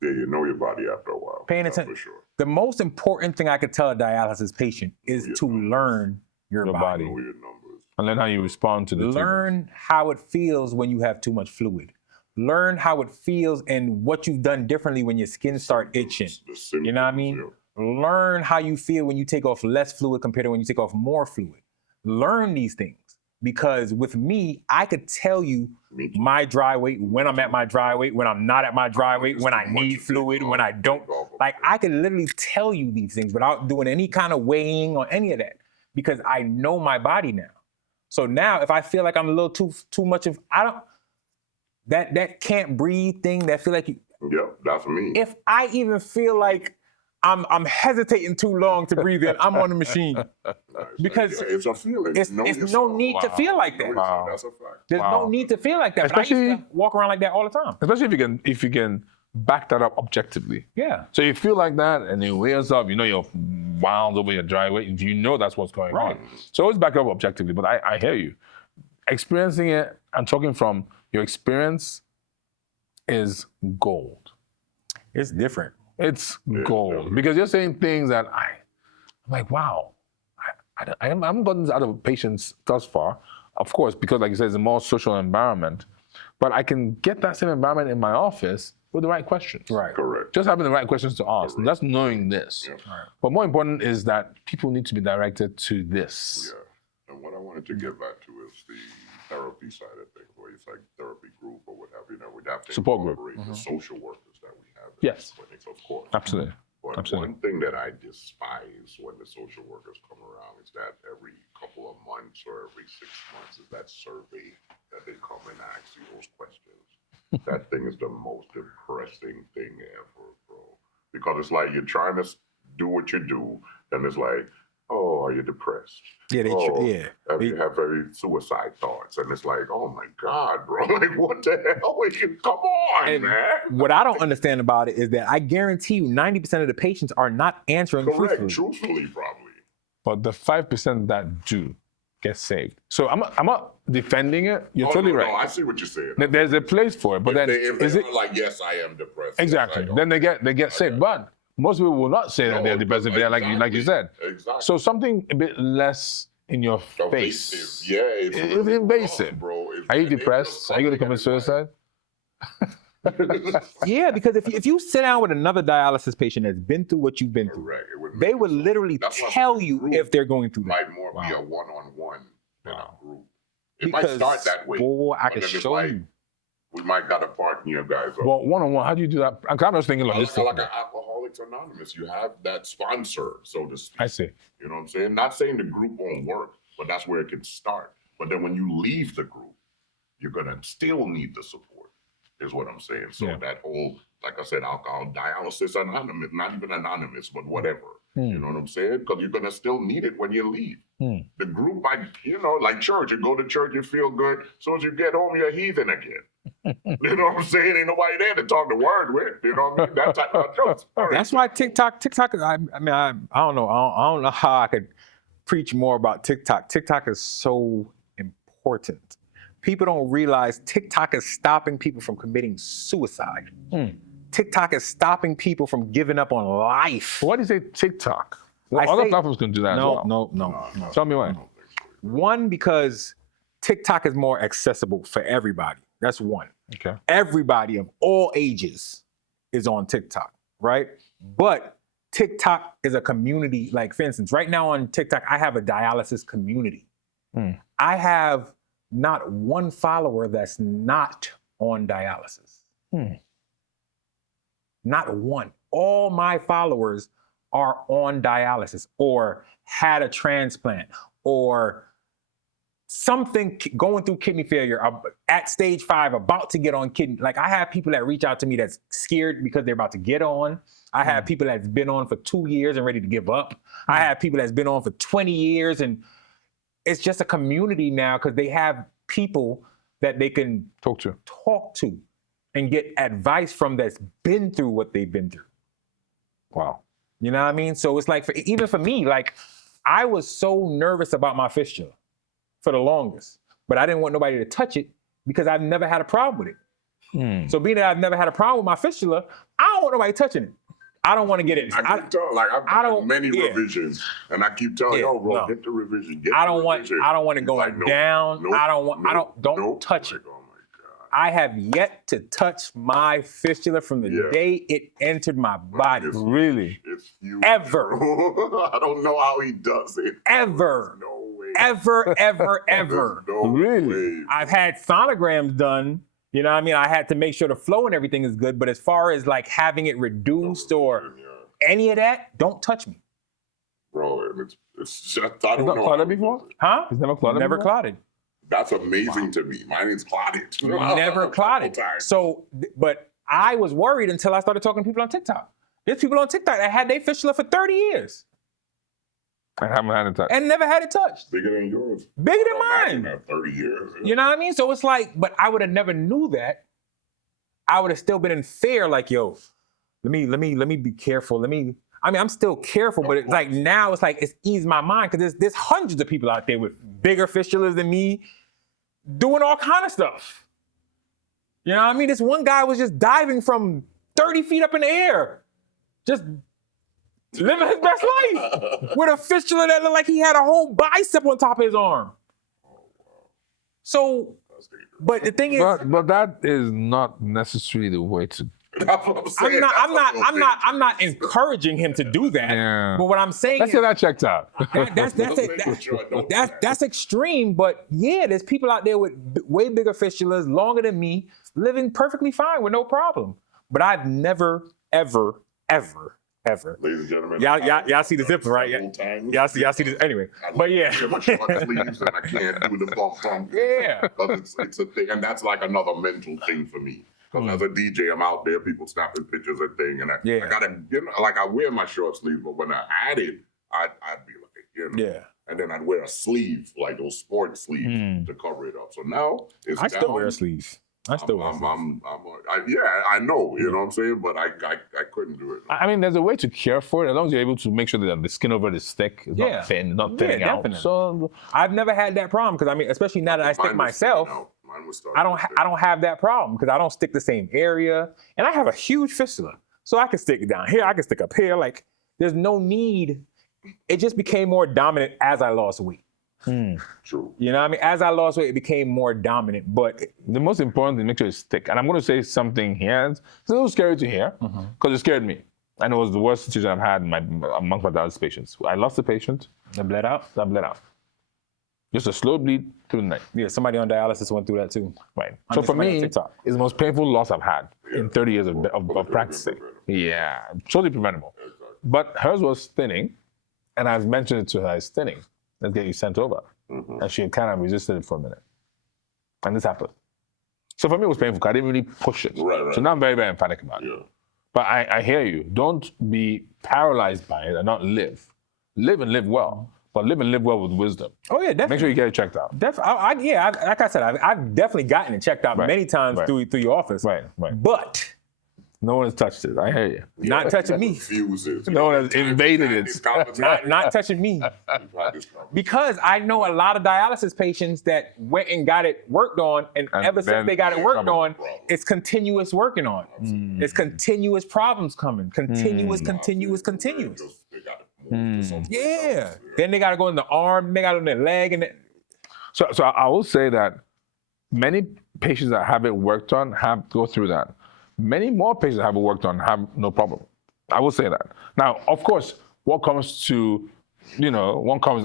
Yeah, you know your body after a while. Paying attention. For sure. The most important thing I could tell a dialysis patient is to learn your body. Know your numbers. And then how you respond to the Learn how it feels when you have too much fluid. Learn how it feels and what you've done differently when your skin start itching. You know what I mean? Yeah. Learn how you feel when you take off less fluid compared to when you take off more fluid. Learn these things, because with me, I could tell you my dry weight, when I'm at my dry weight, when I'm not at my dry weight, when I need fluid, when I don't. Like, I could literally tell you these things without doing any kind of weighing or any of that, because I know my body now. So now if I feel like I'm a little too much of, that can't breathe thing, that feel like you. Yeah, that's me. If I even feel like I'm hesitating too long to breathe in, I'm on the machine. Because it's a feeling. It's no need to feel like that. Wow. That's a fact. There's no need to feel like that. Especially, but I used to walk around like that all the time. Especially if you can back that up objectively. Yeah. So you feel like that, and it wears up. You know you're wound over your dry weight. You know that's what's going on. So always back up objectively. But I hear you. Experiencing it and talking from your experience is gold. It's different. It's gold, because you're saying things that I'm like, wow, I haven't gotten this out of patients thus far. Of course, because like you said, it's a more social environment, but I can get that same environment in my office with the right questions. Right. Correct. Just having the right questions to ask. And that's knowing this. Yeah. Right. But more important is that people need to be directed to this. Yeah. And what I wanted to get back to is the therapy side of things, where it's like therapy group or what have you. We'd have to support group. The social workers that we have. Yes. Clinics, of course. Absolutely. But Absolutely. one thing that I despise when the social workers come around is that every couple of months or every 6 months is that survey that they come and ask you those questions. That thing is the most depressing thing ever, bro. Because it's like you're trying to do what you do, and it's like, oh, are you depressed? Yeah, Have you have very suicide thoughts? And it's like, oh my God, bro. Like, what the hell? Come on, man. What I don't understand about it is that I guarantee you 90% of the patients are not answering truthfully, probably. But the 5% that do get saved. So I'm not defending it. You're totally right. No, I see what you're saying. There's a place for it, but if they are like, yes, I am depressed. Exactly. Then they get saved. But most people will not say that they're depressed if they're like you said. Exactly. So something a bit less in your face. Yeah, it's invasive. Bro. Are you depressed? Are you going to commit suicide? Yeah, because if you sit down with another dialysis patient that's been through what you've been through, they would literally tell you if they're going through that. Might more be a one-on-one than a group. It might start that way. Boy, I can show you. We might got to partner you guys up. Well, one-on-one, how do you do that? I'm kind of thinking like this. Like an Alcoholics Anonymous, you have that sponsor, so to speak. I see. You know what I'm saying? Not saying the group won't work, but that's where it can start. But then when you leave the group, you're going to still need the support, is what I'm saying. So that whole, like I said, Alcohol Dialysis Anonymous, not even anonymous, but whatever. You know what I'm saying? Because you're going to still need it when you leave. The group, like church, you go to church, you feel good. As soon as you get home, you're a heathen again. You know what I'm saying? Ain't nobody there to talk the word with. You know what I mean? That type of jokes. That's why TikTok, I don't know. I don't know how I could preach more about TikTok. TikTok is so important. People don't realize TikTok is stopping people from committing suicide. TikTok is stopping people from giving up on life. Why do you say TikTok? Well, other platforms can do that as well. No. Tell me why. One, because TikTok is more accessible for everybody. That's one. Okay. Everybody of all ages is on TikTok, right? But TikTok is a community. Like, for instance, right now on TikTok, I have a dialysis community. I have not one follower that's not on dialysis. Not one. All my followers are on dialysis or had a transplant or something going through kidney failure, at stage 5, about to get on kidney. Like, I have people that reach out to me that's scared because they're about to get on. I have people that's been on for 2 years and ready to give up. I have people that's been on for 20 years and it's just a community now because they have people that they can Talk to. and get advice from that's been through what they've been through. Wow. You know what I mean? So it's like, even for me, like, I was so nervous about my fistula for the longest, but I didn't want nobody to touch it because I've never had a problem with it. So being that I've never had a problem with my fistula, I don't want nobody touching it. I don't want to get it. I keep telling, like, I've done many revisions, and I keep telling you, bro, get the revision. I don't want it going down. Don't touch it. Oh my God. I have yet to touch my fistula from the day it entered my body. Really? It's huge. Ever. I don't know how he does it. Ever. There's no way. Ever. There's no Really? way. I've had sonograms done. You know what I mean? I had to make sure the flow and everything is good. But as far as like having it reduced or any of that, don't touch me. Bro, it's just, I don't not know. clotted before? Huh? It's never clotted Never before? clotted. That's amazing to me. Mine is clotted. Never clotted. So, but I was worried until I started talking to people on TikTok. There's people on TikTok that had their fistula for 30 years. I haven't had it touched. And never had it touched. Bigger than yours. Bigger than Imagine mine. that 30 years. You know what I mean? So it's like, but I would have never knew that. I would have still been in fear, like, yo, let me be careful. I'm still careful, but it's like now it's like it's eased my mind because there's hundreds of people out there with bigger fistulas than me doing all kind of stuff. You know what I mean? This one guy was just diving from 30 feet up in the air, just living his best life with a fistula that looked like he had a whole bicep on top of his arm. So, but the thing is, But that is not necessarily the way to. That's what I'm saying. I'm not encouraging him to do that. Yeah. But what I'm saying Let's is get that checked out. that's extreme. But yeah, there's people out there with way bigger fistulas, longer than me, living perfectly fine with no problem. But I've never, ever. Ladies and gentlemen. Y'all see the zipper, right? Y'all see this anyway. But yeah. My short sleeves and I can't do the bump from. Yeah. Because it's a thing, and that's like another mental thing for me. Because as a DJ, I'm out there, people snapping pictures and thing, and I gotta, like I wear my short sleeves, but when I add it, I'd be like, Yeah. And then I'd wear a sleeve, like those sports sleeves, to cover it up. So now it's I still down. wear a sleeve. I know, you know what I'm saying, but I couldn't do it. I mean, there's a way to care for it as long as you're able to make sure that the skin over is thick, it's not thin, not thinning out. Definitely. So I've never had that problem because I mean, especially now that I stick myself, I don't have that problem because I don't stick the same area, and I have a huge fistula, so I can stick it down here, I can stick up here. Like, there's no need. It just became more dominant as I lost weight. True. You know what I mean? As I lost weight, it became more dominant. But the most important thing, make sure it's thick. And I'm going to say something here. It's a little scary to hear because it scared me. And it was the worst situation I've had amongst my dialysis patients. I lost a patient. that bled out. Just a slow bleed through the night. Yeah, somebody on dialysis went through that too. Right. I So mean, for somebody on me, TikTok. it's the most painful loss I've had in 30 years of practicing. Yeah, totally preventable. But hers was thinning, and I've mentioned it to her, it's thinning. Let's get you sent over. And she had kind of resisted it for a minute. And this happened. So for me, it was painful because I didn't really push it. Right. So now I'm very, very emphatic about it. But I hear you. Don't be paralyzed by it and not live. Live and live well. But live and live well with wisdom. Oh yeah, definitely. Make sure you get it checked out. Definitely. Like I said, I've definitely gotten it checked out many times through your office. Right. But No one has touched it. I hear you. not touching me. Fuses. No one has invaded it. Not touching me. Because I know a lot of dialysis patients that went and got it worked on, and ever since they got it worked on, it's continuous working on. It's continuous problems coming. Continuous. Yeah. Then they got to go in the arm, they got to go in their leg, and So I will say that many patients that have it worked on go through that. Many more patients that have it worked on have no problem. I will say that. Now, of course, what comes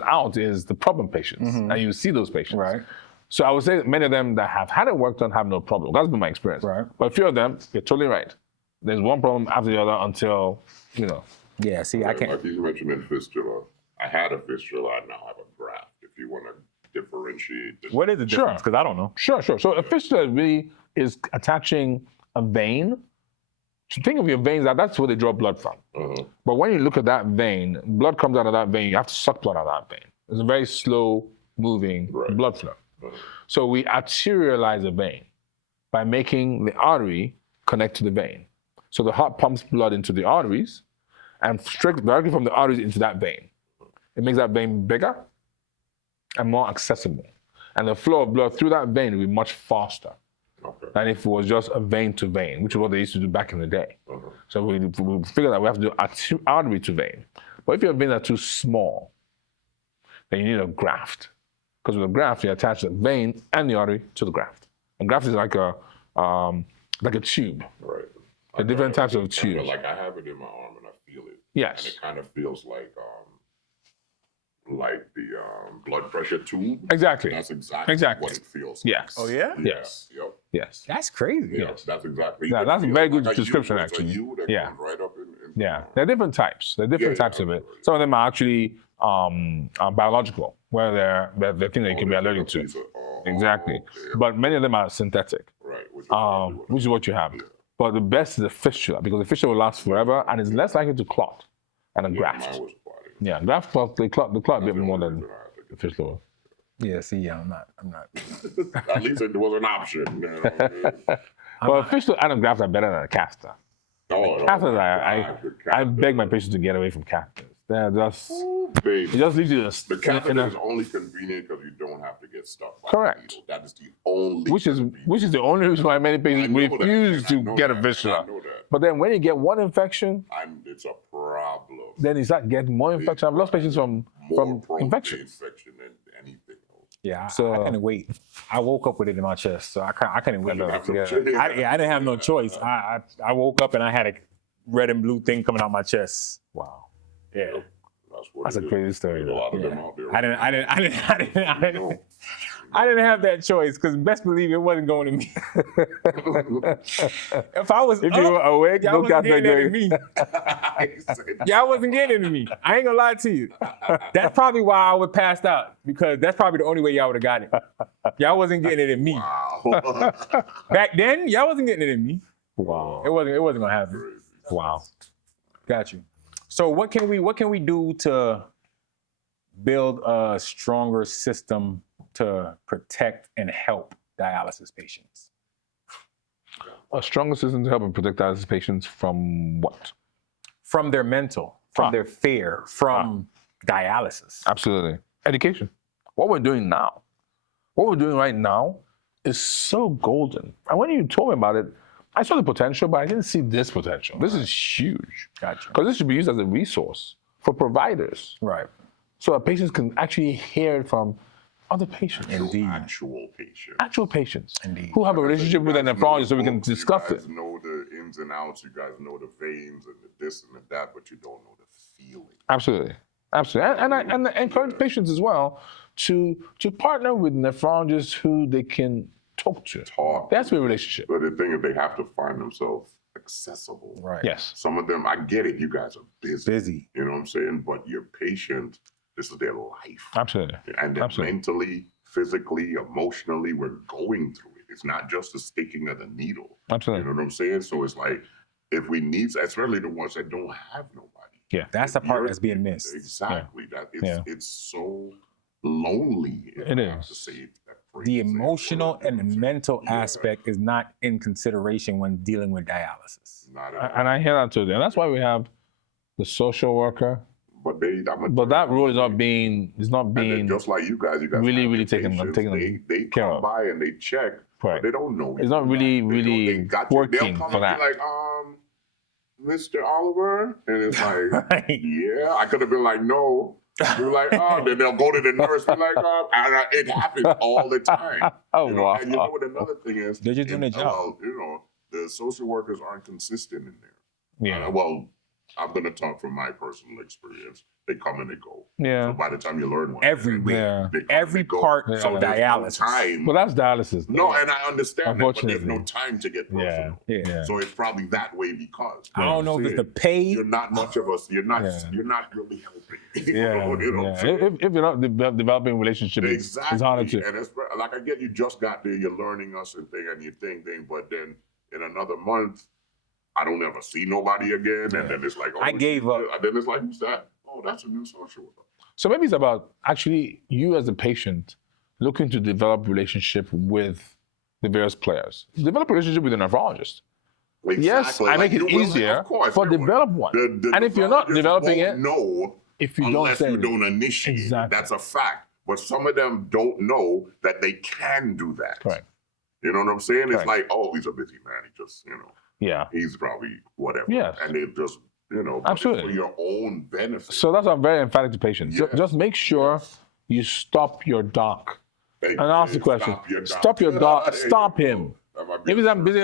out is the problem patients, and you see those patients. Right. So I would say that many of them that have had it worked on have no problem. That's been my experience. Right. But a few of them, you're totally right. There's one problem after the other until, yeah. See, I can't. Like you mentioned fistula. I had a fistula. I now have a graft. If you want to differentiate. What is the difference? Because I don't know. Sure. So a fistula really is attaching a vein. So think of your veins, that's where they draw blood from. But when you look at that vein, blood comes out of that vein, you have to suck blood out of that vein. It's a very slow moving Right. blood flow. So we arterialize the vein by making the artery connect to the vein. So the heart pumps blood into the arteries and straight directly from the arteries into that vein. It makes that vein bigger and more accessible. And the flow of blood through that vein will be much faster than if it was just a vein to vein, which is what they used to do back in the day. So we figured that we have to do artery to vein. But if your veins are too small, then you need a graft. Because with a graft, you attach the vein and the artery to the graft. And graft is like a tube. Right. The different types of tubes. Like I have it in my arm and I feel it. Yes. And it kind of feels like the blood pressure tube. Exactly. That's exactly what it feels like. Yes. Oh, yeah? Yes. Yep. Yes. That's crazy. Yes. That's exactly. Yeah, it that's a feels very good like description, It's actually. a U that Yeah. comes right up in Yeah. There are different types. There are different types of it. Some of them are actually biological, where they're things that you can be allergic to. Exactly. Okay. But many of them are synthetic, Right. which is what you have. But the best is a fistula, because the fistula will last forever and is less likely to clot than a graft. Mine was clotted. Yeah, graft clots, they clot a bit more than the fistula. Yeah, see, yeah, I'm not. At least it was an option. You know? But a fistula and a graft are better than a catheter. Catheters, I beg my patients to get away from catheters. They're just, it just leaves you The catheter is only convenient because you don't have to get stuck by Correct. the needle. That is the only which is the only reason why many patients refuse to get a fistula. I know that. But then when you get one infection, It's a problem. then you start getting more infection. I've lost patients from More prone to infections. infection than anything else. Yeah, So- I couldn't wait. I woke up with it in my chest, so I couldn't wait. didn't have no Yeah. choice. I didn't have no choice. I woke up and I had a red and blue thing coming out my chest. Wow. Yeah. That's a crazy story. There's a lot of Yeah. them out there. I didn't have that choice, because best believe it wasn't going to me. If I was If you were awake, y'all no wasn't catheter getting it going. to me. Y'all wasn't getting it to me. I ain't gonna lie to you. That's probably why I would passed out, because that's probably the only way y'all would have got it. Y'all wasn't getting it in me. Wow. Back then, y'all wasn't getting it in me. Wow. It wasn't gonna happen. Wow. Got you. So what can we do to build a stronger system to protect and help dialysis patients? A stronger system to help and protect dialysis patients from what? From their mental, from their fear, from dialysis. Absolutely. Education. What we're doing right now is so golden. And when you told me about it, I saw the potential, but I didn't see this potential. This is huge. Gotcha. Because this should be used as a resource for providers. Right. So that patients can actually hear it from other patients. Indeed. Actual patient. Actual patients. Indeed. Who have a relationship with a nephrologist so we can discuss You it. guys know the ins and outs. You guys know the veins and the this and the that, but you don't know the feeling. Absolutely. Absolutely. And I encourage patients as well to partner with nephrologists who they can talk to. That's a relationship. But the thing is, they have to find themselves accessible. Right. Yes. Some of them, I get it. You guys are busy. Busy. You know what I'm saying? But your patient, this is their life. Absolutely. And then Absolutely. mentally, physically, emotionally, we're going through it. It's not just the sticking of the needle. Absolutely. You know what I'm saying? So it's like, if we need, especially the ones that don't have nobody. Yeah. That's the part that's being missed. Exactly. That Yeah. it's so lonely. It I have is. to say that phrase, The say it, emotional you know and what I'm saying? mental Yeah. aspect is not in consideration when dealing with dialysis. Not at all. And I hear that too. And that's why we have the social worker. But But that role is not being and then just like you guys really, have really your taken patients, they care come of. by and they check, Right. but they don't know. It's not really, They really got you. They'll working come for up that. to Mr. Oliver, and it's like, Right. yeah, I could have been like, no. You're like, oh, then they'll go to the nurse, be like, and it happens all the time. Oh, You know? wow. And you know what another thing is? They're just doing their job. The social workers aren't consistent in there. Yeah. Well, I'm going to talk from my personal experience. They come and they go. Yeah. So by the time you learn one, Everywhere. they come Every and they go. part Yeah. of So there's dialysis. no time. Well, that's dialysis. No, and I understand that, but there's Unfortunately. no time to get personal. Yeah. Yeah. So it's probably that way because I don't know if it's See, the pay. you're not much of us. You're not really helping. Yeah. You know what I'm saying? If you're not developing relationship, Exactly. it's harder to. And it's like I get you just got there, you're learning us and thing, and you think, but then in another month, I don't ever see nobody again, and then it's like, oh, I gave up. And then it's like, who's that? oh, that's a new social worker. So maybe it's about actually you as a patient looking to develop relationship with the various players. Develop a relationship with a nephrologist. Yes, I make it easier, but develop one. And if you're not developing it, if you unless you don't initiate, exactly. That's a fact. But some of them don't know that they can do that. Correct. You know what I'm saying? It's Correct. like, oh, he's a busy man. He just, Yeah. he's probably whatever. Yes. And they just, Absolutely. for your own benefit. So that's why I'm very emphatic to patients. Yeah. Just make sure you stop your doc Hey, and ask the question. Stop your doc. Stop him. If he's busy,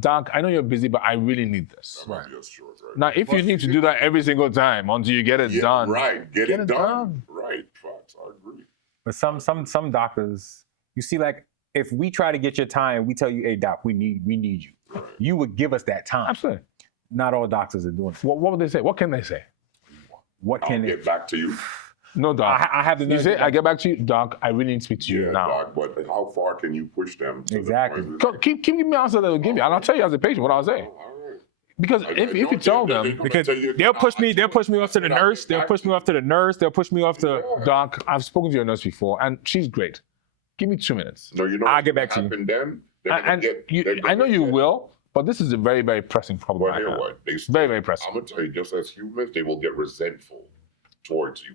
doc, I know you're busy, but I really need this. Right. Now, if you need to do that every single time until you get it done, right, get it done. Right, facts. I agree. But some doctors, you see, like if we try to get your time, we tell you, hey doc, we need you. Right. You would give us that time. absolutely. Not all doctors are doing it. What would they say? What can they say? What I'll can they? get back to you. No, doc. I have the You say, I get back to you, doc. I really need to speak to you now. Doc, but how far can you push them? To Exactly. The point Keep giving me an answer that will give you, and I'll tell you as a patient what I'll say. all right. Because if you tell them, Because they'll push me off to the nurse. They'll push me off to the nurse. They'll push me off to. doc, I've spoken to your nurse before, and she's great. Give me 2 minutes. No, you know. I'll get back to you. Then And I know you will, but this is a very, very pressing problem. But right hear now. what? Very, very pressing. I'm gonna tell you, just as humans, they will get resentful towards you.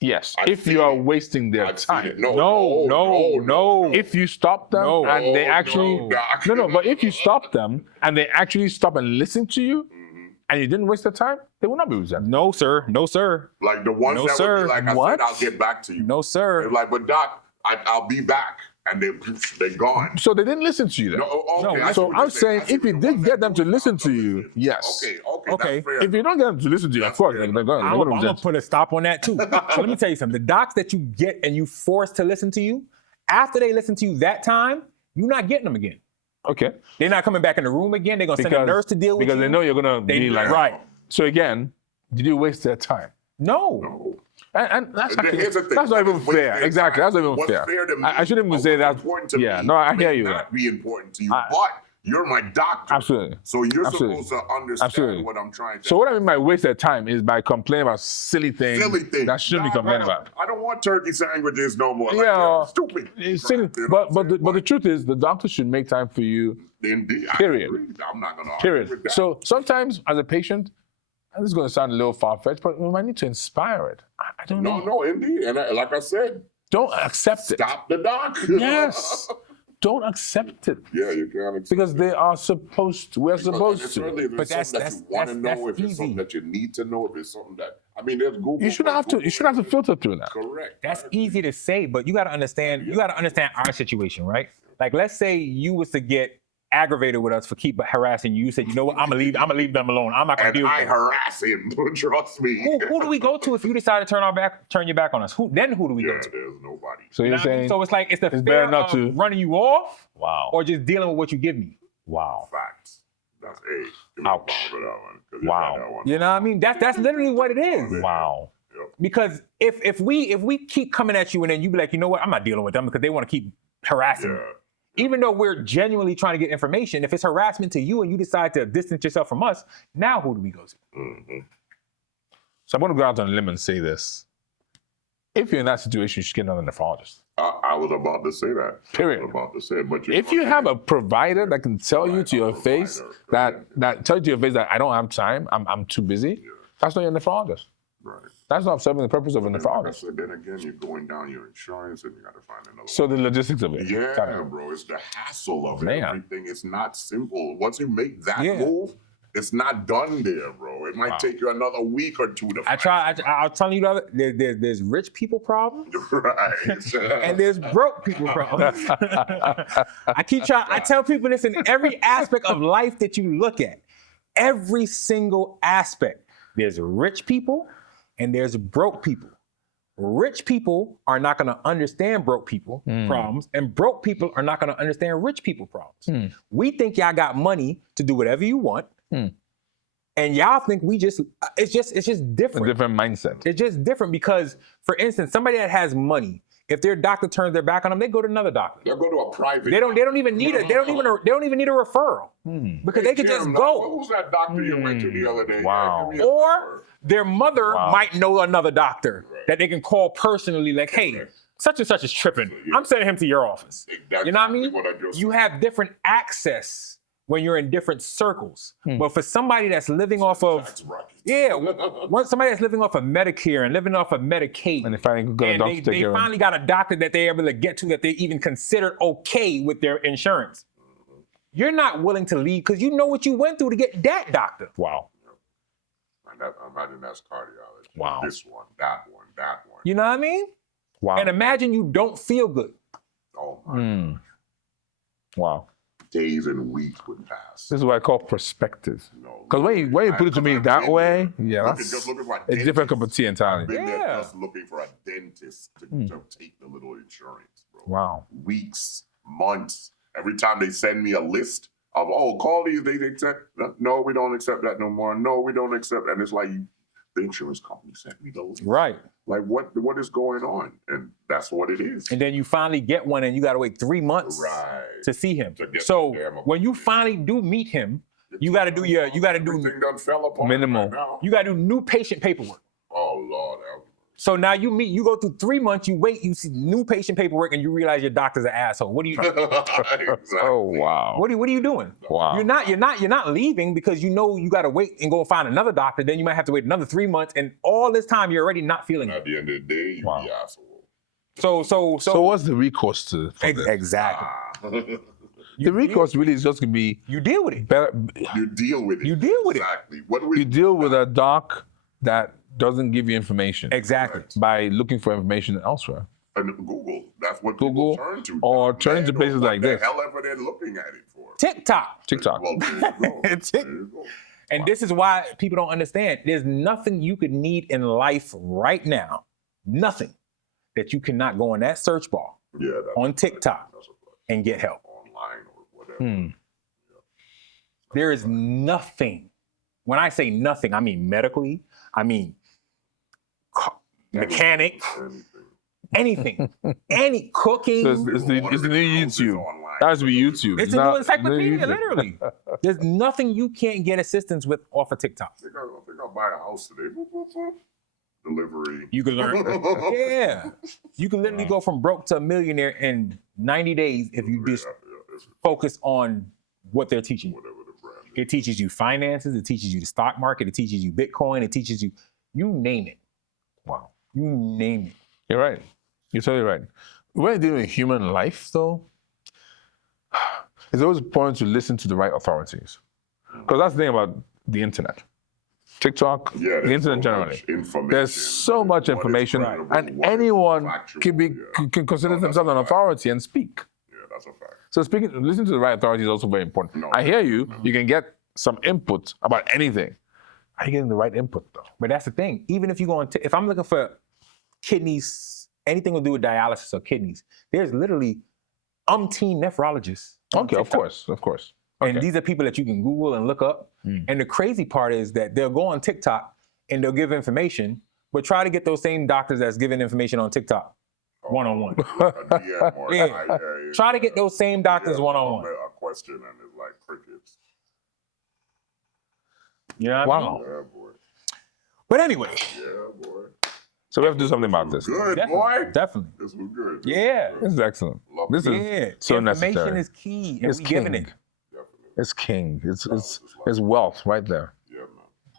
Yes, I've if seen you are it. wasting their I've seen time. it. No. If you stop them No. and they No, actually Doc. but if you stop them and they actually stop and listen to you and you didn't waste their time, they will not be resentful. No sir. No sir. Like the ones No, that sir. would be like, I What? said, I'll get back to you. No sir. They're like, but doc, I'll be back, and they're gone. So they didn't listen to you then. No, okay, No, I see So what I'm you're saying I see if you what did you're get them to saying. listen to you, yes. Okay. That's fair. If you don't get them to listen to you, of That's course, fair. they're going I'm to gonna resent. put a stop on that too. So let me tell you something. The docs that you get and you force to listen to you, after they listen to you that time, you're not getting them again. Okay. They're not coming back in the room again. They're gonna send a nurse to deal with you. Because they know you're going to be like, right. So again, did you waste their time? No. No. And that's, And here's the thing. that's not even What's fair. fair Exactly. time? That's not even What's fair. fair to me, I shouldn't even or say what's that. important to Yeah, me no, I may hear you. not be important to you, but you're my doctor. Absolutely. So you're Absolutely. supposed to understand Absolutely. what I'm trying to So what I mean by waste their time is by complaining about silly things, that shouldn't be complaining about. I don't want turkey sandwiches no more. Yeah, Like, stupid. It's silly. You know But what I'm the truth is, the doctor should make time for you. Indeed. I Period. agree. I'm not going to argue Period. with that. So sometimes, as a patient, and this is going to sound a little far-fetched, but we might need to inspire it. I don't know. No, indeed. And like I said, Don't accept it. stop the doc. Yes. Don't accept it. Yeah, you can't accept Because they are supposed to. We're Because supposed it's to. really, if But it's something that you want to know, if it's something that you need to know, if it's something that, I mean, there's Google. You shouldn't have to. You shouldn't have to filter through that. Correct. That's easy to say, but you gotta understand our situation, right? Like let's say you was to get aggravated with us for keep harassing you. You said, you know what, I'm gonna leave them alone. I'm not gonna And deal with I them. harass him, trust me. Who do we go to if you decide to turn your back on us? Who do we Yeah, go to? there's nobody. So You you're know what I mean? saying So it's like it's the it's fear better not of to- running you off wow. or just dealing with what you give me. Wow. Facts. That's A. Give me a Ouch. pound for that one, 'cause you Wow. got that one. You know what I mean? That's literally what it is. Wow. Because if we keep coming at you and then you be like, you know what, I'm not dealing with them because they want to keep harassing me. Yeah. Even though we're genuinely trying to get information, if it's harassment to you and you decide to distance yourself from us, now who do we go to? Mm-hmm. So I'm going to go out on a limb and say this. If you're in that situation, you should get another nephrologist. I was about to say that. Period. I was about to say it, but If you have a provider that can tell you to your face that tell you to your face that I don't have time, I'm too busy, that's not your nephrologist. Right. That's not serving the purpose of a Like I nephrologist. said, then again, you're going down your insurance and you got to find another So the logistics of it. Yeah, Got it. bro. It's the hassle of Man. everything. It's not simple. Once you make that Yeah. move, it's not done there, bro. It might take you another week or two to find I was telling you the other, there's rich people problems right. and there's broke people problems. I tell people this in every aspect of life that you look at. Every single aspect. There's rich people and there's broke people. Rich people are not going to understand broke people problems, and broke people are not going to understand rich people problems. We think y'all got money to do whatever you want, and y'all think it's just A different. different mindset. It's just different because, for instance, somebody that has money If their doctor turns their back on them, they go to another doctor. They'll go to a private. They don't even need a referral because they could just Jim, go. Who's that doctor you went to the other day? Wow. Yeah, give me a Or number. their mother might know another doctor that they can call personally, like, hey, such and such is tripping. I'm sending him to your office. That's You know what I mean? exactly what I just You said. have different access when you're in different circles. But for somebody that's living off of, That's right. somebody that's living off of Medicare and living off of Medicaid, And they finally got a and doctor they to take care of finally got a doctor that they're able to get to that they even considered okay with their insurance. You're not willing to leave because you know what you went through to get that doctor. Wow. And imagine that's cardiology. Wow. This one, that one, that one. You know what I mean? Wow. And imagine you don't feel good. Oh my. Wow. Days and weeks would pass. This is what I call perspective. No, Because when you put it to me I've that been way, there. yeah, Look, that's just looking for a a different cup of dentist. tea entirely. Been there Yeah. just looking for a dentist to take the little insurance, bro. Wow. Weeks, months. Every time they send me a list of, call these, they accept. No, we don't accept that no more. No, we don't accept. And it's like, the insurance company sent me the list. Right. Like, what is going on? And that's what it is. And then you finally get one and you got to wait 3 months Right. to see him. To get So the damn when you appointment. finally do meet him, you got to do Everything done fell apart Minimal. right now. you got to do new patient paperwork. Oh, Lord. So now you go through 3 months, you wait, you see new patient paperwork, and you realize your doctor's an asshole. What are you Exactly. Oh, wow. what are you doing? Wow. You're not leaving because you know you got to wait and go find another doctor. Then you might have to wait another 3 months, and all this time you're already not feeling At it. the end of the day, you Wow. be asshole. So what's the recourse to for this? exactly. The recourse really is just going to be You deal with it. better. You deal with it. You deal with it. Exactly. What do we You deal with a doc that doesn't give you information Exactly. by looking for information elsewhere. and Google. That's what Google, people turn to. or now, turn man, to places or like what this. The hell ever they're looking at it for. TikTok. TikTok. Well, there you go. There you go. And this is why people don't understand. There's nothing you could need in life right now, nothing that you cannot go on that search bar Yeah, that's on TikTok that's a fact. and get help. Online or whatever. There is nothing. When I say nothing, I mean medically, I mean mechanic, Anything. anything, any cooking. So it's the new YouTube. Online. That has to be YouTube. It's a not- new encyclopedia, YouTube. literally. There's nothing you can't get assistance with off of TikTok. I think I'll buy a house today. Boop, boop, boop. Delivery. You can learn. Yeah. You can literally go from broke to a millionaire in 90 days if you just It's focus on what they're teaching you. whatever the brand is. It teaches you finances, it teaches you the stock market, it teaches you Bitcoin, it teaches you name it. Wow. You name it. You're right. You're totally right. When you're dealing with human life, though, it's always important to listen to the right authorities. Because that's the thing about the internet. TikTok, Yeah, the there's internet so generally. much information. There's so much What is information, credible, and what is anyone factual, can be yeah. can consider No, that's themselves a an fact. authority and speak. Yeah, that's a fact. So listening to the right authority is also very important. No, I hear you. You can get some input about anything. Are you getting the right input though? But that's the thing. Even if you go on, if I'm looking for kidneys, anything to do with dialysis or kidneys, there's literally umpteen nephrologists. on Okay, of TikTok. course. And Okay. these are people that you can Google and look up. And the crazy part is that they'll go on TikTok and they'll give information, but try to get those same doctors that's giving information on TikTok one-on-one. A DM or Yeah. Try to get those same doctors one-on-one. A question and it's like crickets. You know what I mean? Wow. Yeah, boy. But anyway, Yeah, boy. So we have to do something about this. Good, definitely, boy. definitely. This was good. Yeah. This is excellent. Love This it. is Yeah. so Information necessary. is key, and It's we giving king. it. Definitely. It's king. It's wealth right there. Yeah,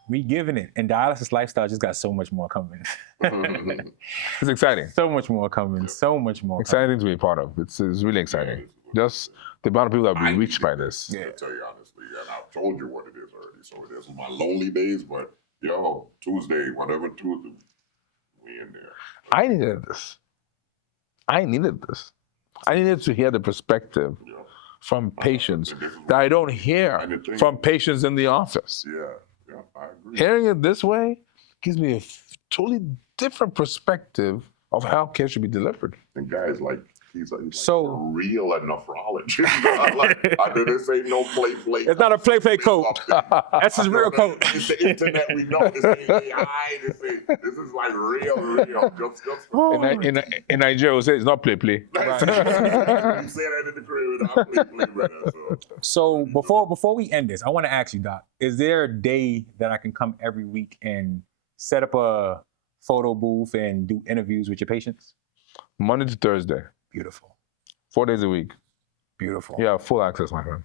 We giving it. And Dialysis Lifestyle just got so much more coming. man. It's exciting. So much more coming. So much more coming. Exciting to be a part of. It's really exciting. Just the amount of people that will be reached by this. To tell you honestly, and I've told you what it is already. So it is my lonely days, but Tuesday, whatever Tuesday, we in there. I needed this. I needed to hear the perspective Yeah, from patients And this is that I don't hear And the thing- from patients in the office. yeah, I agree. Hearing it this way gives me a totally different perspective of how care should be delivered. And guys, like He's like So- a real nephrologist. I didn't say no play. It's not a play coat. That's his real coat. It's the internet. We know this ain't AI. This is like real. Just In Nigeria, we say it's not play. you say that in the crib without play, brother. So before we end this, I want to ask you, Doc, is there a day that I can come every week and set up a photo booth and do interviews with your patients? Monday to Thursday, Beautiful. 4 days a week. Beautiful. Yeah, full access, my friend.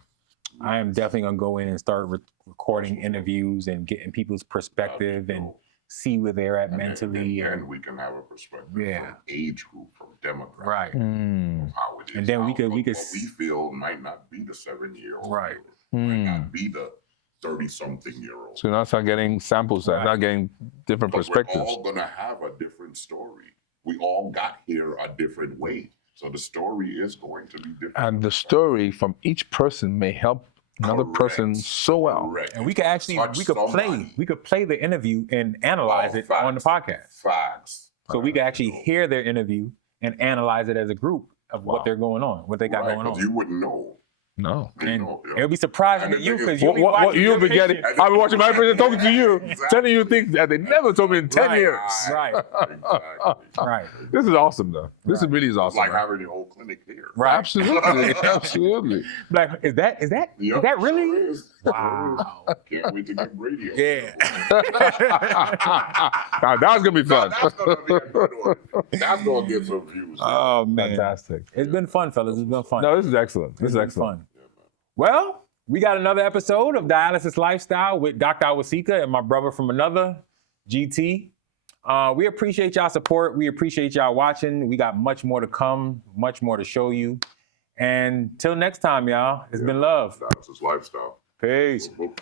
I am definitely going to go in and start recording interviews and getting people's perspective and see where they're at mentally. And we can have a perspective Yeah. from age group, from demographic, Right. how it is. And then we could- what we feel might not be the 7-year-old. Right. Might not be the 30-something-year-old. So now start getting samples, not getting different But perspectives. we're all gonna have a different story. We all got here a different way. So the story is going to be different. And the story from each person may help another person so well. Correct. And we could actually Touch somebody. we could play the interview and analyze it on the podcast. Facts. So we could actually hear their interview and analyze it as a group of what they're going on, what they got Right, going 'cause on. you wouldn't know. No. You And know, yeah. it'll be surprising And to the you thing is, because you'll be What watching you'll your be getting, patient. I'll be watching my person talking to you, Exactly. telling you things that they never told me in 10 Right. years. Right. Exactly. Right. This is awesome, though. This really is It's awesome. like having your whole clinic here. Right. Absolutely. Absolutely. Like, is that Yep, that really? sure is. Wow. Can't wait to get radio. Yeah. Now, that was going to be Now, fun. that's gonna be a good one. That's gonna get some views. Oh man. Fantastic. It's been fun, fellas. It's been fun. No, this is excellent. This It's is been excellent. fun. Well, we got another episode of Dialysis Lifestyle with Dr. Awosika and my brother from another, GT. We appreciate y'all support. We appreciate y'all watching. We got much more to come, much more to show you. And till next time, y'all, it's been love. That's his lifestyle. Peace. Boop.